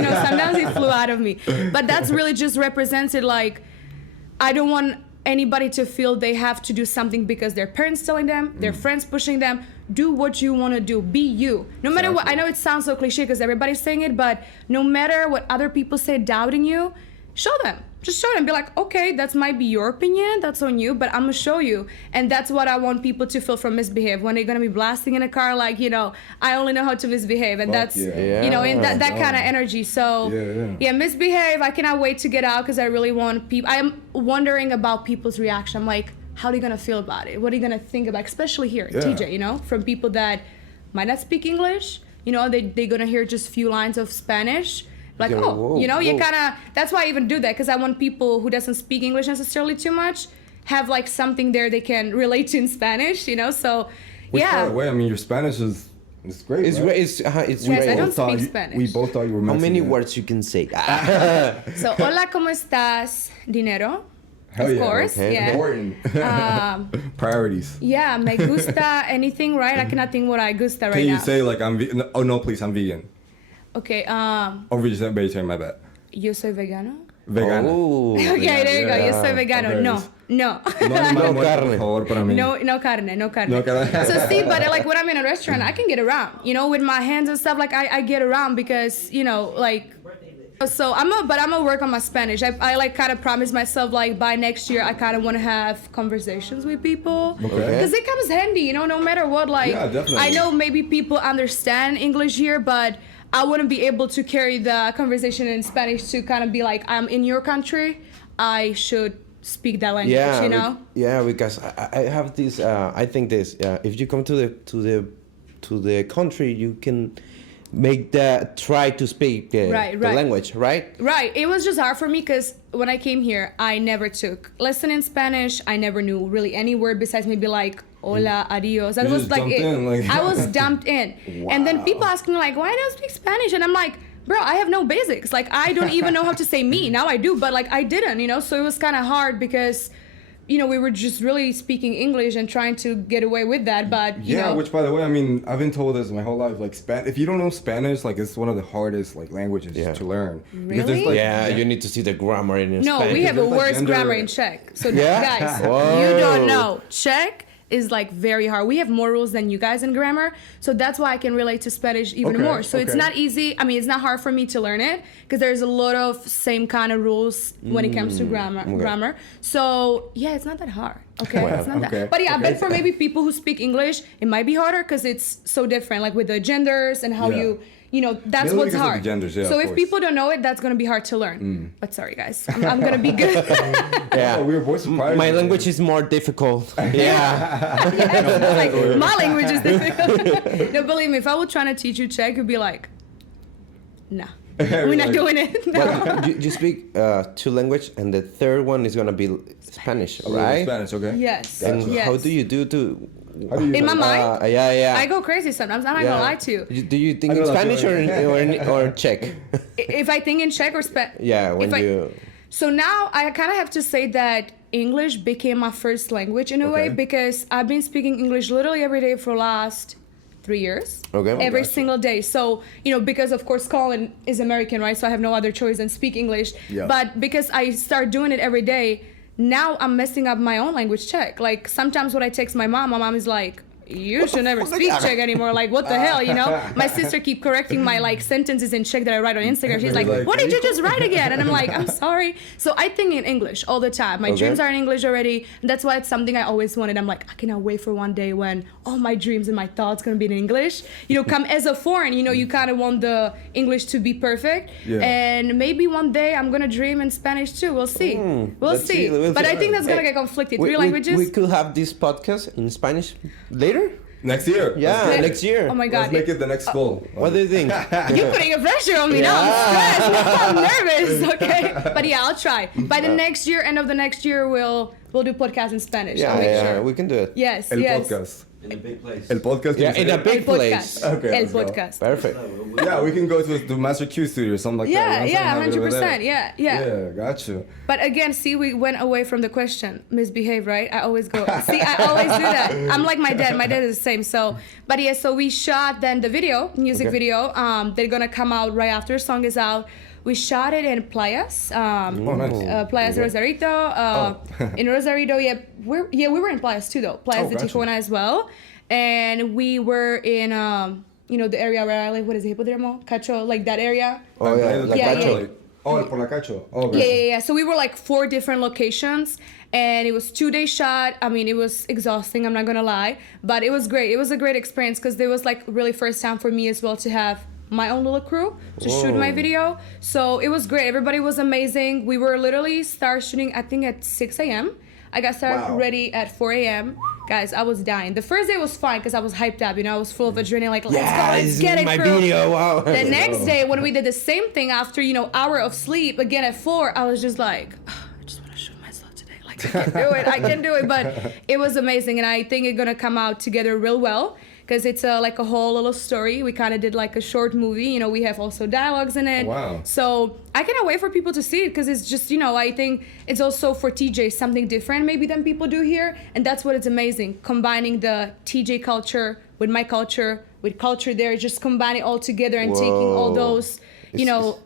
Sometimes it flew out of me. But that's really just represented like, I don't want anybody to feel they have to do something because their parents telling them, their friends pushing them. Do what you want to do. Be you. No matter what. I know it sounds so cliche because everybody's saying it, but no matter what other people say doubting you, show them. Just show them. Be like, okay, that might be your opinion. That's on you, but I'm going to show you. And that's what I want people to feel from Misbehave. When they're going to be blasting in a car like, I only know how to misbehave. And that's, in that kind of energy. So, Misbehave, I cannot wait to get out because I really want people. I'm wondering about people's reaction. I'm like, how are you going to feel about it? What are you going to think about, especially here in TJ, from people that might not speak English. They're going to hear just a few lines of Spanish. Like, whoa. you kind of, that's why I even do that, because I want people who doesn't speak English necessarily too much, have like something there they can relate to in Spanish, so, Which, by the way, I mean, your Spanish is great, It's right? great. It's Yes, great. I don't speak Spanish. We both thought you were How Mexican. many words you can say? So, hola, ¿cómo estás? Dinero. Hell of yeah, course, okay. yeah. Important. Priorities. Yeah, me gusta anything, right? I cannot think what I gusta right now. Can you say like I'm vegan? Oh no, please, I'm vegan. Okay, Or vegetarian, my bad. yo soy vegano. Vegana. Oh, Okay, there you go. Yo soy vegano. Okay. No. No carne. Por favor, para mí. No carne. No carne. So see, but like when I'm in a restaurant, I can get around, with my hands and stuff. Like I get around because, like. So I'm gonna work on my Spanish. I like kind of promise myself like by next year I kind of want to have conversations with people. Okay. Because it comes handy, no matter what. Like, Yeah, definitely. I know maybe people understand English here, but I wouldn't be able to carry the conversation in Spanish to kind of be like, I'm in your country, I should speak that language, Yeah, because I have this. I think this. If you come to the country, you can try to speak the language, right? Right. It was just hard for me because when I came here, I never took lesson in Spanish. I never knew really any word besides maybe like hola, adios. That You was just like jumped it. in, like- I was dumped in. Wow. And then people ask me like, why don't you speak Spanish? And I'm like, bro, I have no basics. Like, I don't even know how to say me. Now I do, but like I didn't, So it was kind of hard because, we were just really speaking English and trying to get away with that. But, you know. Which by the way, I mean, I've been told this my whole life. Like, if you don't know Spanish, like, it's one of the hardest like languages to learn. Because there's, Really? like, You need to see the grammar in No, Spanish. we have a There's, like, worse gender- grammar in Czech. So Yeah? guys, Whoa. you don't know. Czech is like very hard. We have more rules than you guys in grammar. So that's why I can relate to Spanish even Okay, more. So it's okay. not easy. I mean, it's not hard for me to learn it because there's a lot of same kind of rules when it comes to grammar. So yeah, it's not that hard. Okay, Wow, it's not okay, that. But yeah, I okay. bet for maybe people who speak English, it might be harder because it's so different, like with the genders and how Yeah. that's Mainly what's because of the hard. genders, yeah, so of if course. people don't know it, that's gonna be hard to learn. But sorry guys, I'm gonna be good. Yeah. we were both surprised. My language is more difficult. Yeah. Yes, like my language is difficult. No, believe me, if I were trying to teach you Czech, you'd be like, nah, we're not doing it. No. But you speak two languages, and the third one is gonna be Spanish, right? Spanish, okay? Yes. And yes. how do you do to? How do you In my mind, Yeah. I go crazy sometimes. I'm not gonna lie to you. Do you think I in know that Spanish feeling. or Czech? If I think in Czech or Spanish. Yeah, when you. So now I kind of have to say that English became my first language in a way Okay. because I've been speaking English literally every day for the last 3 years. Okay. Every single day. So, because of course Colin is American, right? So I have no other choice than speak English. Yeah. But because I start doing it every day, now I'm messing up my own language Czech. Like sometimes when I text my mom is like, you should never speak Czech anymore. Like, what the hell, My sister keep correcting my like sentences in Czech that I write on Instagram. She's like, what did you just write again? And I'm like, I'm sorry. So I think in English all the time. My dreams are in English already. That's why it's something I always wanted. I'm like, I cannot wait for one day when all my dreams and my thoughts gonna be in English. Come as a foreign, you kind of want the English to be perfect. Yeah. And maybe one day I'm gonna dream in Spanish too. We'll see. We'll see. But I think that's gonna get conflicted. Three languages. We could have this podcast in Spanish later. Next year. Yeah, next year. Oh my God. Let's make it the next goal. What do you think? You're putting a pressure on me now. I'm stressed. Now I'm nervous. Okay. But yeah, I'll try. By the next year, end of the next year, we'll do podcast in Spanish. Yeah, I'll make sure. We can do it. Yes, El yes. podcast. In a big place. El podcast. Yeah, in a big place. Okay. El let's go. podcast. Perfect. Yeah, we can go to the Master Q studio or something like that. Yeah, 100%. Yeah. Yeah, got you. But again, see, we went away from the question. Misbehave, right? I always go. See, I always do that. I'm like my dad. My dad is the same. So, but yeah, so we shot then the video, music video. They're gonna come out right after the song is out. We shot it in Playas, nice. Playas Rosarito. In Rosarito, we were in Playas too, though. Playas de Tijuana as well, and we were in the area where I live. What is it, Hipodromo, Cacho, like that area. Oh yeah, Yeah. Oh, por la Cacho. Oh, okay. Yeah. So we were like 4 different locations, and it was 2-day shot. I mean, it was exhausting. I'm not gonna lie, but it was great. It was a great experience because it was like really first time for me as well to have my own little crew to shoot my video. So it was great. Everybody was amazing. We were literally start shooting, I think at 6 a.m. I got started ready at 4 a.m. Guys, I was dying. The first day was fine because I was hyped up. I was full of adrenaline. Like, let's get it, my crew. video. Wow. The next day, when we did the same thing after, hour of sleep, again at 4, I was just like, I just want to shoot myself today. Like, I can do it. But it was amazing. And I think it's going to come out together real well. Because it's like a whole little story. We kind of did like a short movie. We have also dialogues in it. Wow. So I cannot wait for people to see it because it's just, I think it's also for TJ something different maybe than people do here. And that's what it's amazing. Combining the TJ culture with my culture, with culture there, just combining all together and taking all those,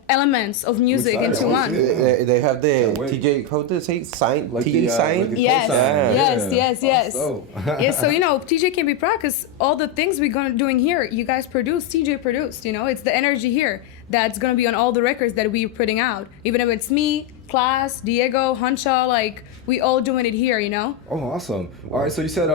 elements of music into one. They have the TJ, how do they say, sign, like TJ sign? like Yes. So. Yeah, so TJ can be proud because all the things we're gonna doing here, you guys produced, TJ produced. It's the energy here that's gonna be on all the records that we're putting out. Even if it's me, Class, Diego, Huncha, like we all doing it here. Oh, awesome! All right, so you said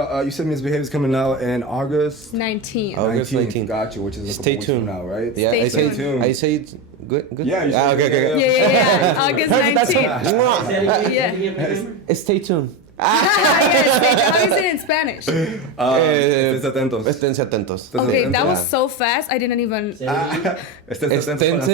Misbehave is coming out in August 19th. August 19th. Got you, which is Stay tuned now, right? Yeah, Stay tuned. I say it's good. Yeah. You Okay. Yeah. August 19th. Yeah. Stay tuned. Yes, how do you say it in Spanish? Esténse atentos. Esténse atentos. Okay, that was so fast. I didn't even. Esténse atentos.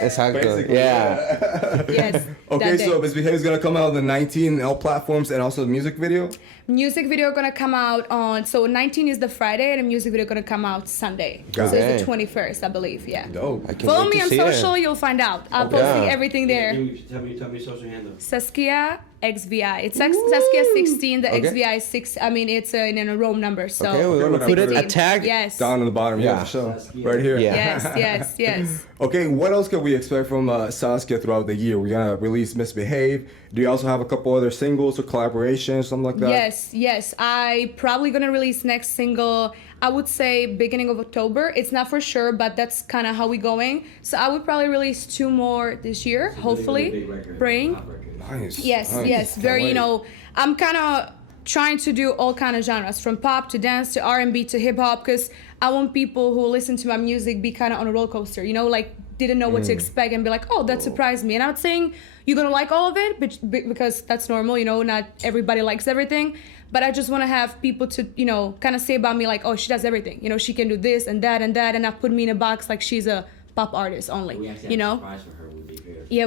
Exacto. Yeah. Yes. Okay, so Misbehave is gonna come out on the 19th all platforms and also the music video. Music video gonna come out on 19 is the Friday and the music video gonna come out Sunday. Got so it. it's the 21st, I believe. Yeah. Dope. Follow me on social, you'll find out. I'll posting everything there. Tell me social handle. SASKIA XVI. It's SASKIA 16. The XVI is 6. I mean, it's in a Rome number. So Okay, we're gonna put it a tag. Yes. Down on the bottom, Yeah. for sure. Right here. Yeah. Yes. Okay, what else can we expect from Saskia throughout the year? We're gonna release Misbehave. Do you also have a couple other singles or collaborations, something like that? Yes. I probably gonna release next single, I would say beginning of October. It's not for sure, but that's kind of how we going. So I would probably release 2 more this year, hopefully. Praying. Nice. Yes. Very, I'm kind of trying to do all kind of genres, from pop to dance to R&B to hip hop, because I want people who listen to my music be kind of on a roller coaster, like didn't know what to expect and be like, oh, that surprised me. And I'm not saying you're gonna like all of it, because that's normal, not everybody likes everything. But I just want to have people to, kind of say about me like, oh, she does everything. she can do this and that, and not put me in a box like she's a pop artist only. We actually have a surprise for her. Would be good. Yeah,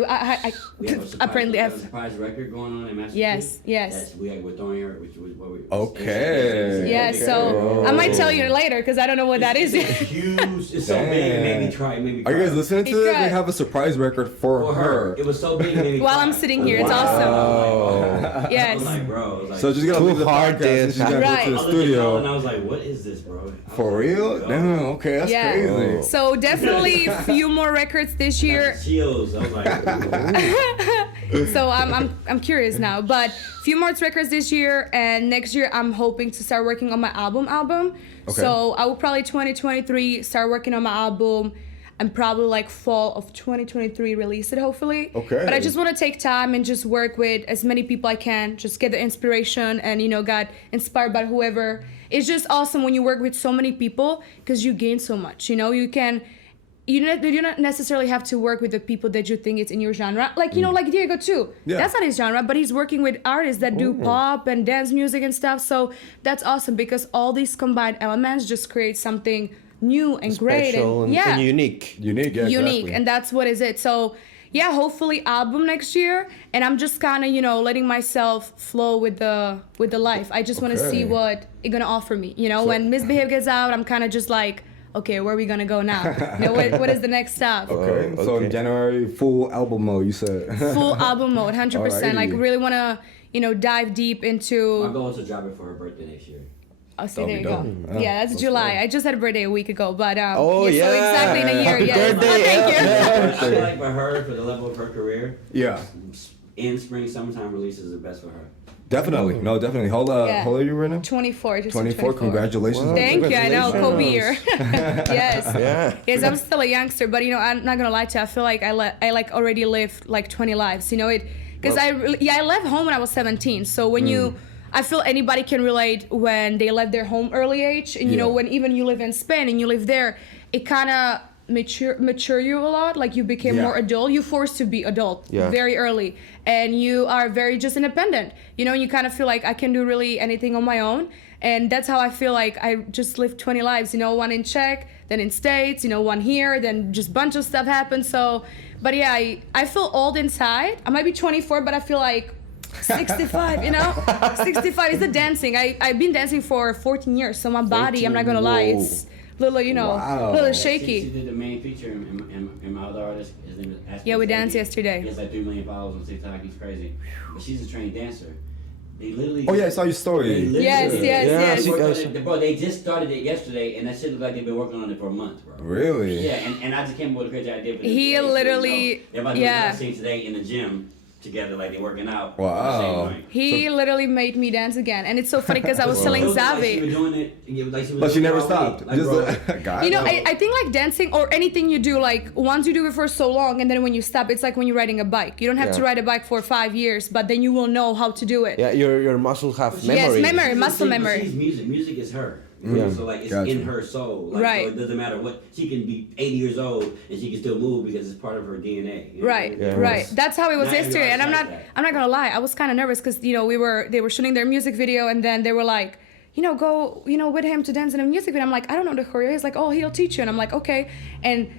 We have a surprise, apparently we have a surprise record going on in Massachusetts. Yes. We're throwing her, which was what we. Okay. Yeah, Okay. so I might tell you later because I don't know what that is. It's huge. It's so big. It made me try. It made me cry. Are you guys listening to He this? cried. We have a surprise record for her. It was so big. It made me While cry. I'm sitting here, it's Wow. awesome. I Yes. was like, bro. I was like, So she's gonna Too leave the hard, podcast and dude. she's gonna Right. go to I the looked at y'all and studio. I was like, what is this, bro? I was For like, real? yo. Damn, okay, that's Yeah. crazy. So definitely a few more records this year. Chills. I was like, So I'm curious now, but few more records this year, and next year I'm hoping to start working on my album. Okay. So I will probably 2023 start working on my album, and probably like fall of 2023 release it hopefully. Okay. But I just want to take time and just work with as many people I can, just get the inspiration and got inspired by whoever. It's just awesome when you work with so many people because you gain so much. You can. You don't necessarily have to work with the people that you think it's in your genre. Like, like Diego too. Yeah. That's not his genre, but he's working with artists that do pop and dance music and stuff. So that's awesome because all these combined elements just create something new and great. Special and unique. Unique, yeah, Unique. exactly. And that's what is it. So yeah, hopefully album next year. And I'm just kind of, letting myself flow with the life. I just want to Okay. see what it's going to offer me. When Misbehave gets out, I'm kind of just like, okay, where are we gonna go now? What is the next stop? Okay, so in okay. January, full album mode, you said. Full album mode, 100%. Like Alrighty. really wanna, dive deep my into. goal is to drop it for her birthday next year. Oh, see, That'll there be you go. dope. Yeah, that's July. I just had a birthday a week ago, but Oh, So yeah. exactly in a year. Happy Yes. birthday, Oh, thank yeah. you. I feel like for her, for the level of her career, Yeah, in spring, summertime releases are best for her. definitely. No, definitely. How old are you right now? 24. Just 24. Congratulations. Wow. Thank you. I know, Kobe year. Congratulations. Yes. Yeah. Yes, I'm still a youngster, but I'm not gonna lie to you. I feel like I like already lived like 20 lives. Because I left home when I was 17. So when I feel anybody can relate when they left their home early age, and when even you live in Spain and you live there, it kind of mature you a lot. Like you became more adult. You're forced to be adult very early, and you are very just independent. You kind of feel like I can do really anything on my own. And that's how I feel like I just lived 20 lives, one in Czech, then in States, one here, then just bunch of stuff happened. So, but yeah, I feel old inside. I might be 24, but I feel like 65, 65 is the dancing. I've been dancing for 14 years, so my body, I'm not gonna lie, it's little, little shaky. She did the main feature in my other artist. His name is Yeah, we danced yesterday. He has like 3 million followers on TikTok. He's crazy. But she's a trained dancer. They literally. Oh yeah, I saw your story. Yes. Bro, they just started it yesterday, and that shit look like they've been working on it for a month, bro. Really? Yeah, and I just came up with a crazy idea for this. He today, so, literally- they're about to yeah. do scene today in the gym together, like they're working out. Wow. He literally made me dance again, and it's so funny because I was telling Like she was Zavi. doing it, like she was But she doing it never all stopped. week. Like, Just bro, God. I think like dancing or anything you do, like once you do it for so long and then when you stop, it's like when you're riding a bike. You don't have to Yeah. ride a bike for 5 years, but then you will know how to do it. Yeah, your muscles have Yes, memory. memory. Muscle memory. She's music. Music is her. Yeah. So like it's Gotcha. in her soul. Like, Right. So it doesn't matter what. She can be 80 years old and she can still move because it's part of her DNA. you know? Right, Yeah. right. That's how it was Not yesterday, and everybody's like that. I'm not gonna lie. I was kind of nervous because they were shooting their music video, and then they were like, go, with him to dance in a music video. I'm like, I don't know the choreo. He's like, oh, he'll teach you, and I'm like, okay. And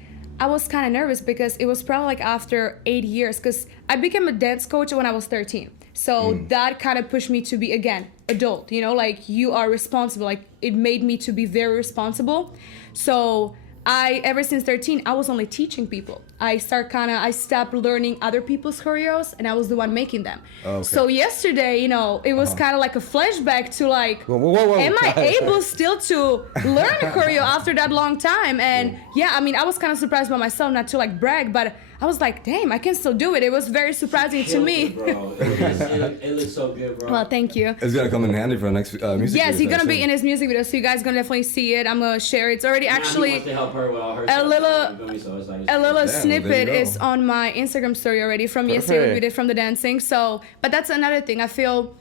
I was kind of nervous because it was probably like after 8 years, because I became a dance coach when I was 13. So that kind of pushed me to be, again, adult, like you are responsible. Like it made me to be very responsible. So ever since 13, I was only teaching people. I stopped learning other people's choreos, and I was the one making them. Okay. So yesterday, it was kind of like a flashback to like, Whoa. am I able still to learn choreo after that long time? And yeah, I was kind of surprised by myself, not to like brag, but I was like, damn, I can still do it. It was very surprising to Killed me. it, bro. It looks so good, bro. Well, thank you. It's gonna come in handy for the next music. Yes, video, he's gonna so. be in his music video, so you guys gonna definitely see it. I'm gonna share it. It's already Nah, he actually wants to help her with all her a stuff, little- you feel me? So it's like, a little Damn, there snippet you go. is on my Instagram story already from yesterday when we did from the dancing. So, but that's another thing. I feel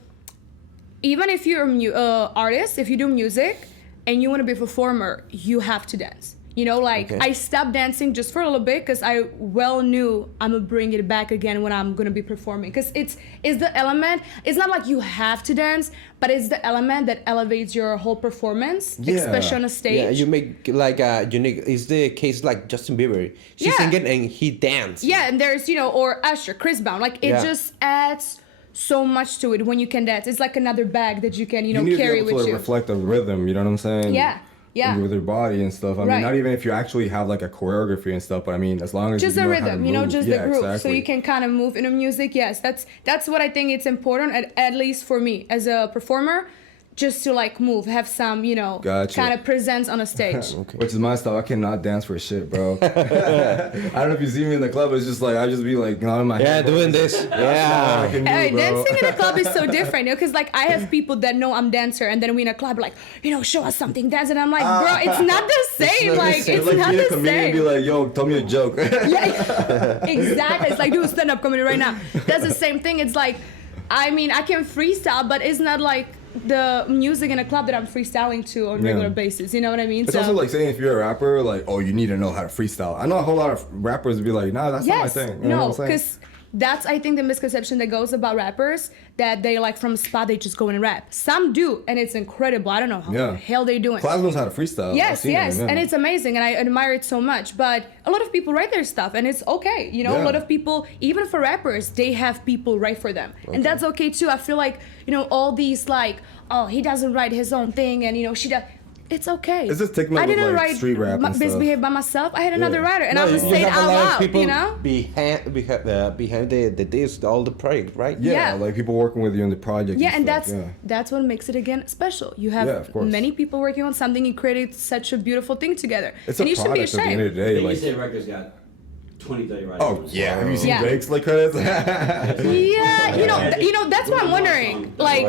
even if you're an artist, if you do music and you want to be a performer, you have to dance. You know, like I stopped dancing just for a little bit because I well knew I'm gonna bring it back again when I'm gonna be performing. Because it's the element. It's not like you have to dance, but it's the element that elevates your whole performance, especially on a stage. Yeah, you make like a unique. Is the case like Justin Bieber? She's singing and he danced. Yeah, and there's or Usher, Chris Brown. Like it just adds so much to it when you can dance. It's like another bag that you can carry with you. You need to be able to reflect the rhythm. You know what I'm saying? Yeah. With your body and stuff. I mean, not even if you actually have like a choreography and stuff, but I mean, as long as just you the know rhythm, how to move. just the groove, so you can kind of move in the music. Yes, that's what I think it's important, at least for me as a performer. Just to like move, have some, kind of presence on a stage. Which is my style. I cannot dance for shit, bro. I don't know if you see me in the club. It's just like I just be like nodding my head. Doing this. Dancing in a club is so different, because like I have people that know I'm dancer, and then we in a club like, show us something, dance, and I'm like, bro, it's not the same. It's not the same. Be like, yo, tell me a joke. Exactly. It's like, do a stand-up comedy right now. That's the same thing. It's like, I mean, I can freestyle, but it's not like the music in a club that I'm freestyling to on a regular basis. You know what I mean? It's also like saying if you're a rapper, like, oh, you need to know how to freestyle. I know a whole lot of rappers be like, nah, that's not my thing. You know what I'm saying? Because that's, I think, the misconception that goes about rappers, that they like from spot, they just go in and rap. Some do, and it's incredible. I don't know how the hell they're doing. Class knows how to freestyle. Yes, and it's amazing, and I admire it so much. But a lot of people write their stuff, and it's okay. A lot of people, even for rappers, they have people write for them, and that's okay too. I feel like all these like, oh, he doesn't write his own thing, and she does. It's okay. It's a stigma I didn't with, like, write street rap and Misbehave by myself. I had another writer, and I was you saying have out a lot loud, of people Behind the disc, all the project, right? Yeah, like people working with you in the project. Yeah, and that's what makes it again special. You have many people working on something and created such a beautiful thing together. It's and a you should be product at the ashamed. end of the day. You Like, say records got 20, 30 writers. oh yeah, have you seen Yeah. Drake's like credits? Yeah, that's what I'm wondering. Like,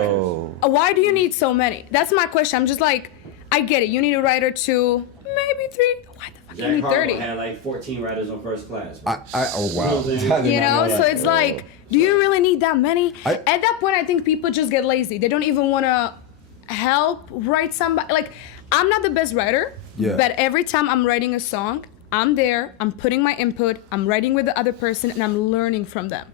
why do you need so many? That's my question. I'm just like, I get it. You need a writer to maybe 3. Why the fuck you need 30? Had like 14 writers on First Class. Oh wow. So it's like, do you really need that many? At that point, I think people just get lazy. They don't even want to help write somebody. Like, I'm not the best writer, but every time I'm writing a song, I'm there, I'm putting my input, I'm writing with the other person, and I'm learning from them.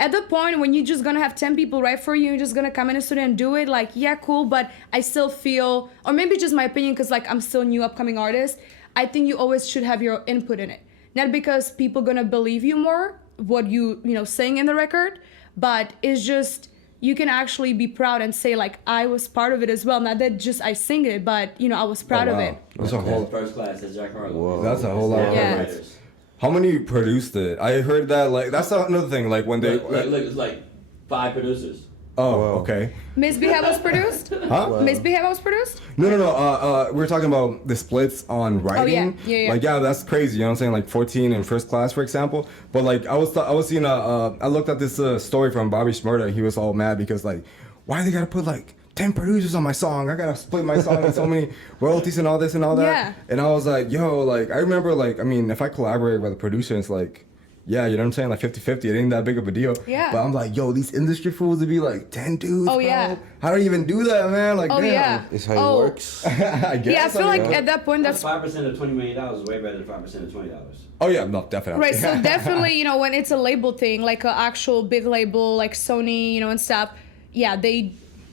At the point when you're just gonna have 10 people write for you, you're just gonna come in a studio and do it, like, yeah, cool, but I still feel, or maybe just my opinion, because like I'm still a new upcoming artist, I think you always should have your input in it. Not because people gonna believe you more, what you saying in the record, but it's just, you can actually be proud and say like, I was part of it as well. Not that just I sing it, but I was proud of it. That's a whole First Class, that's Jack Harlow. That's a whole lot of writers. How many produced it? I heard that, like, that's another thing, like when they look, it's like 5 producers. Oh, okay. Misbehave was produced? Huh? Misbehave was produced? No. We were talking about the splits on writing. Yeah. Like, that's crazy. You know what I'm saying? Like 14 in First Class, for example. But like, I was seeing I looked at this story from Bobby Shmurda. He was all mad because like, why they gotta put like 10 producers on my song? I gotta split my song with so many royalties and all this and all that. Yeah. And I was like, yo, like, I remember, like, I mean, if I collaborate with a producer, it's like, yeah, you know what I'm saying? Like 50-50, it ain't that big of a deal. Yeah. But I'm like, yo, these industry fools would be like 10 dudes. Oh, bro. yeah. How do you even do that, man? Like, damn. Yeah. It's how it works. I guess. Yeah, I feel like at that point, that's 5% of $20 million is way better than 5% of $20. Oh yeah, no, definitely. right. So definitely, when it's a label thing, like an actual big label, like Sony, and stuff. Yeah,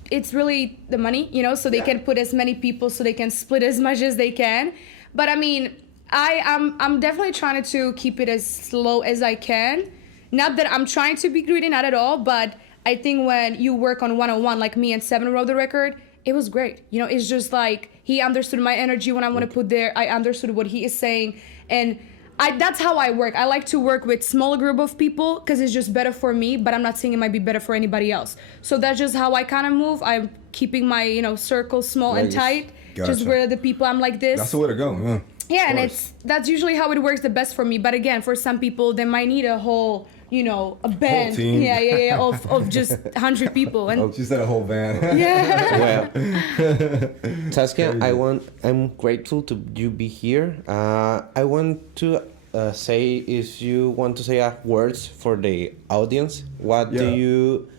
it's really the money, so they can put as many people, so they can split as much as they can. But I mean, I'm definitely trying to keep it as slow as I can. Not that I'm trying to be greedy, not at all, but I think when you work on one-on-one, like me and Seven wrote the record, it was great. It's just like, he understood my energy when I want to put there. I understood what he is saying. And that's how I work. I like to work with smaller group of people because it's just better for me, but I'm not saying it might be better for anybody else. So that's just how I kind of move. I'm keeping my, circle small and tight. Gotcha. Just where the people I'm like this. That's the way to go, yeah. Yeah, and that's usually how it works the best for me. But again, for some people, they might need a whole, a band. Whole team. Yeah, of just 100 people. And She said a whole band. yeah. Saskia, I'm grateful to you be here. I want to say, if you want to say words for the audience, what do you,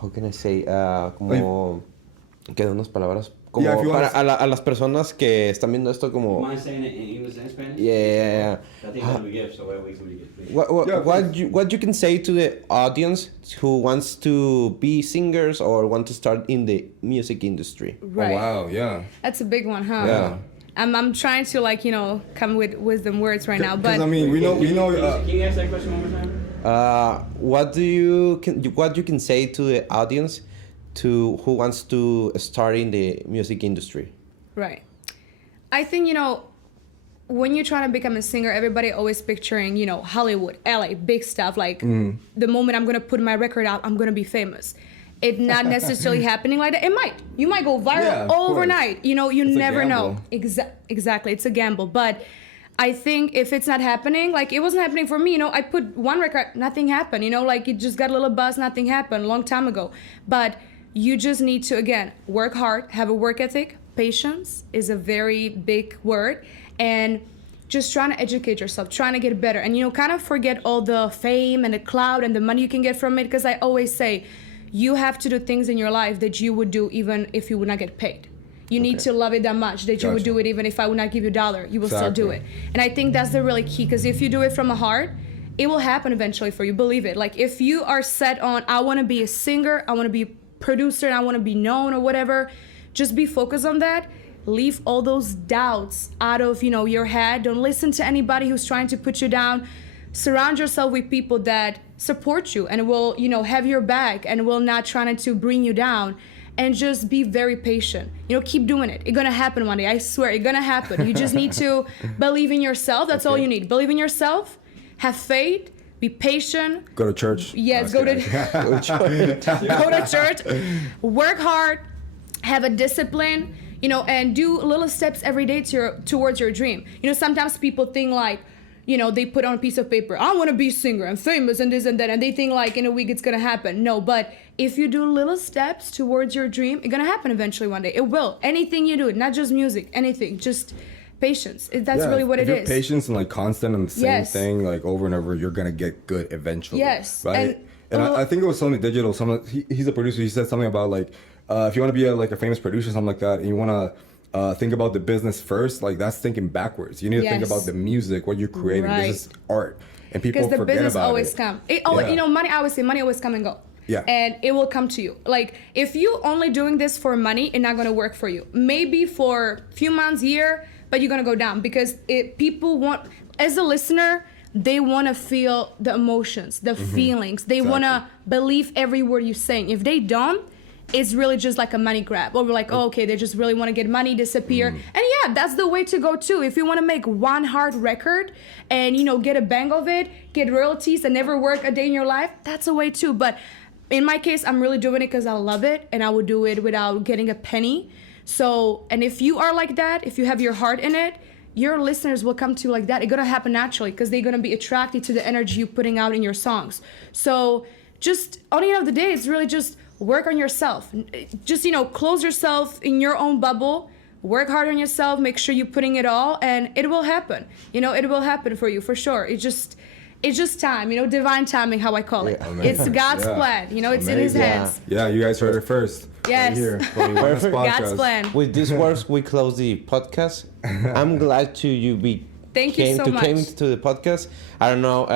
how can I say, como, quedan unas palabras como Yeah, if you para wanna- a las personas que están viendo esto como Mind saying it in English and Spanish? yeah. I think that's what we give, so we can read it. What you can say to the audience who wants to be singers or want to start in the music industry? Right. Oh, wow, yeah. That's a big one, huh? Yeah. I'm trying to like, come with wisdom words right now, but Because I mean, we know. Can you ask that question one more time? What you can say to the audience who wants to start in the music industry? right. I think, when you're trying to become a singer, everybody always picturing, Hollywood, LA, big stuff. Like the moment I'm gonna put my record out, I'm gonna be famous. It's not necessarily happening like that. It might. You might go viral Yeah, of overnight. course. You It's a never know. gamble. Exactly. It's a gamble. But I think if it's not happening, like it wasn't happening for me, I put one record, nothing happened, like it just got a little buzz, nothing happened a long time ago. But you just need to, again, work hard, have a work ethic. Patience is a very big word. And just trying to educate yourself, trying to get better. And, kind of forget all the fame and the clout and the money you can get from it. Because I always say, you have to do things in your life that you would do even if you would not get paid. You need to love it that much that you would do it even if I would not give you $1, you will still do it. And I think that's the really key, because if you do it from the heart, it will happen eventually for you. Believe it. Like if you are set on, I want to be a singer, I want to be a producer, and I want to be known or whatever, just be focused on that. Leave all those doubts out of, your head. Don't listen to anybody who's trying to put you down. Surround yourself with people that support you and will, have your back and will not trying to bring you down. And just be very patient. Keep doing it. It's gonna happen one day. I swear, it's gonna happen. You just need to believe in yourself. That's all you need. Believe in yourself. Have faith. Be patient. Go to church. Yes, No, go I'm to go to church. Work hard. Have a discipline. And do little steps every day towards your dream. Sometimes people think like, they put on a piece of paper, I want to be a singer and famous and this and that, and they think like in a week it's gonna happen. No, but if you do little steps towards your dream, it's gonna happen eventually one day. It will. Anything you do, not just music, anything, just patience. That's really what it is. Patience and like constant and the same thing like over and over, you're gonna get good eventually. Yes. Right. And I think it was Sony Digital. He's a producer. He said something about like if you want to be a famous producer, something like that, and you want to think about the business first, like that's thinking backwards. You need to think about the music, what you're creating. Right. This is art, and people because the forget business about always it. come. Money. I always say money always come and go. Yeah. And it will come to you. Like if you only doing this for money, it's not gonna work for you. Maybe for a few months, year, but you're gonna go down because people want, as a listener, they want to feel the emotions, the feelings. They want to believe every word you're saying. If they don't, it's really just like a money grab. Or we're like, oh, okay, they just really want to get money, disappear. And yeah, that's the way to go too. If you want to make one hard record and, get a bang of it, get royalties and never work a day in your life, that's a way too. But in my case, I'm really doing it because I love it and I would do it without getting a penny. So, and if you are like that, if you have your heart in it, your listeners will come to you like that. It's going to happen naturally because they're going to be attracted to the energy you're putting out in your songs. So just, on the end of the day, it's really just work on yourself. Just, close yourself in your own bubble. Work hard on yourself. Make sure you're putting it all, and it will happen. It will happen for you, for sure. It's just time, divine timing, how I call it. It's God's plan. It's in His hands. Yeah, you guys heard it first. Yes. Right here. Perfect. God's plan. With these words, we close the podcast. I'm glad you Thank you so much. Came to the podcast. I don't know.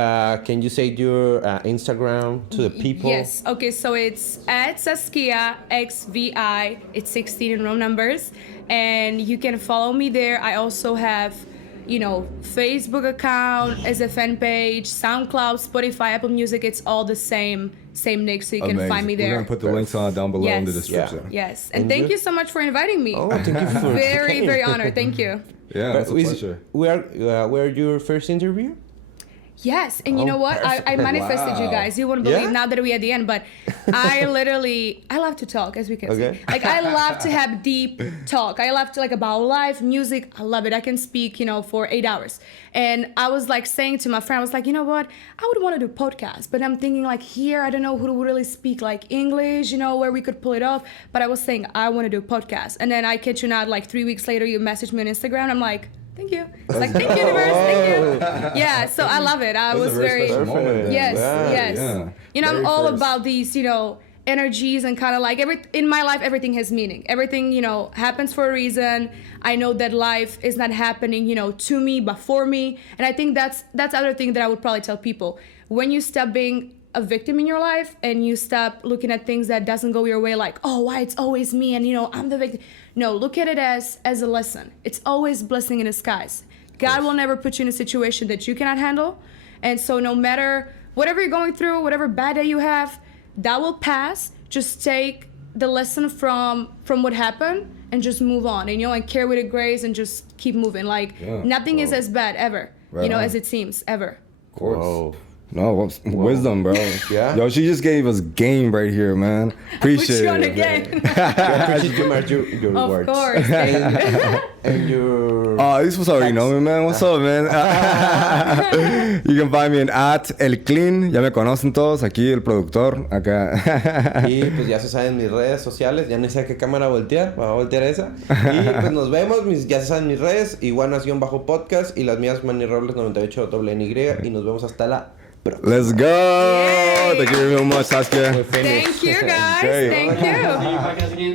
Can you say your Instagram to the people? Yes. Okay. So it's at SASKIA XVI. It's 16 in row numbers, and you can follow me there. I also have, Facebook account as a fan page, SoundCloud, Spotify, Apple Music. It's all the same nick, so you can find me there. We're gonna put the links on down below in the description. Yes. And thank you so much for inviting me. Oh, thank you for very, very honored. Thank you. Yeah, that's a pleasure. Were your first interview? Yes, and you know what? I manifested you guys. You wouldn't believe now that we're at the end, but I love to talk, as we can see. Like, I love to have deep talk. I love to, about life, music. I love it. I can speak, for 8 hours. And I was, saying to my friend, I was like, you know what? I would want to do a podcast, but I'm thinking, here, I don't know who to really speak, English, where we could pull it off. But I was saying, I want to do a podcast. And then I kid you not, 3 weeks later, you messaged me on Instagram. I'm like, thank you. It's like, thank you, universe. Thank you. Yeah, so I love it. I was very moment, yes. Yeah. I'm all about these, energies and kind of like in my life, everything has meaning. Everything, you know, happens for a reason. I know that life is not happening, you know, to me, but for me. And I think that's other thing that I would probably tell people. When you stop being a victim in your life and you stop looking at things that doesn't go your way, like, oh, why it's always me and, you know, I'm the victim. No, look at it as a lesson. It's always blessing in disguise. God will never put you in a situation that you cannot handle. And so no matter whatever you're going through, whatever bad day you have, that will pass. Just take the lesson from what happened and just move on, and, you know, and carry with it grace and just keep moving. Like, nothing is as bad ever, you know, as it seems, ever. Of course. Whoa. No, wisdom, bro. Yeah. Yo, she just gave us game right here, man. Appreciate it. I put you on a game. Your Of words. course. And your... Oh, this was already know me, man. What's up, man? You can find me in @elclean. Ya me conocen todos. Aquí el productor. Acá. Y pues ya se saben mis redes sociales. Ya no sé a qué cámara voltear. Voy a voltear esa. Y pues nos vemos. Ya se saben mis redes. IWANAS_podcast. Y las mías, Manny Robles 98WNY. Y nos vemos hasta la próxima. Let's go. Yay. Thank you very much, Saskia. Thank you, guys. Great. Thank you. See you podcast again.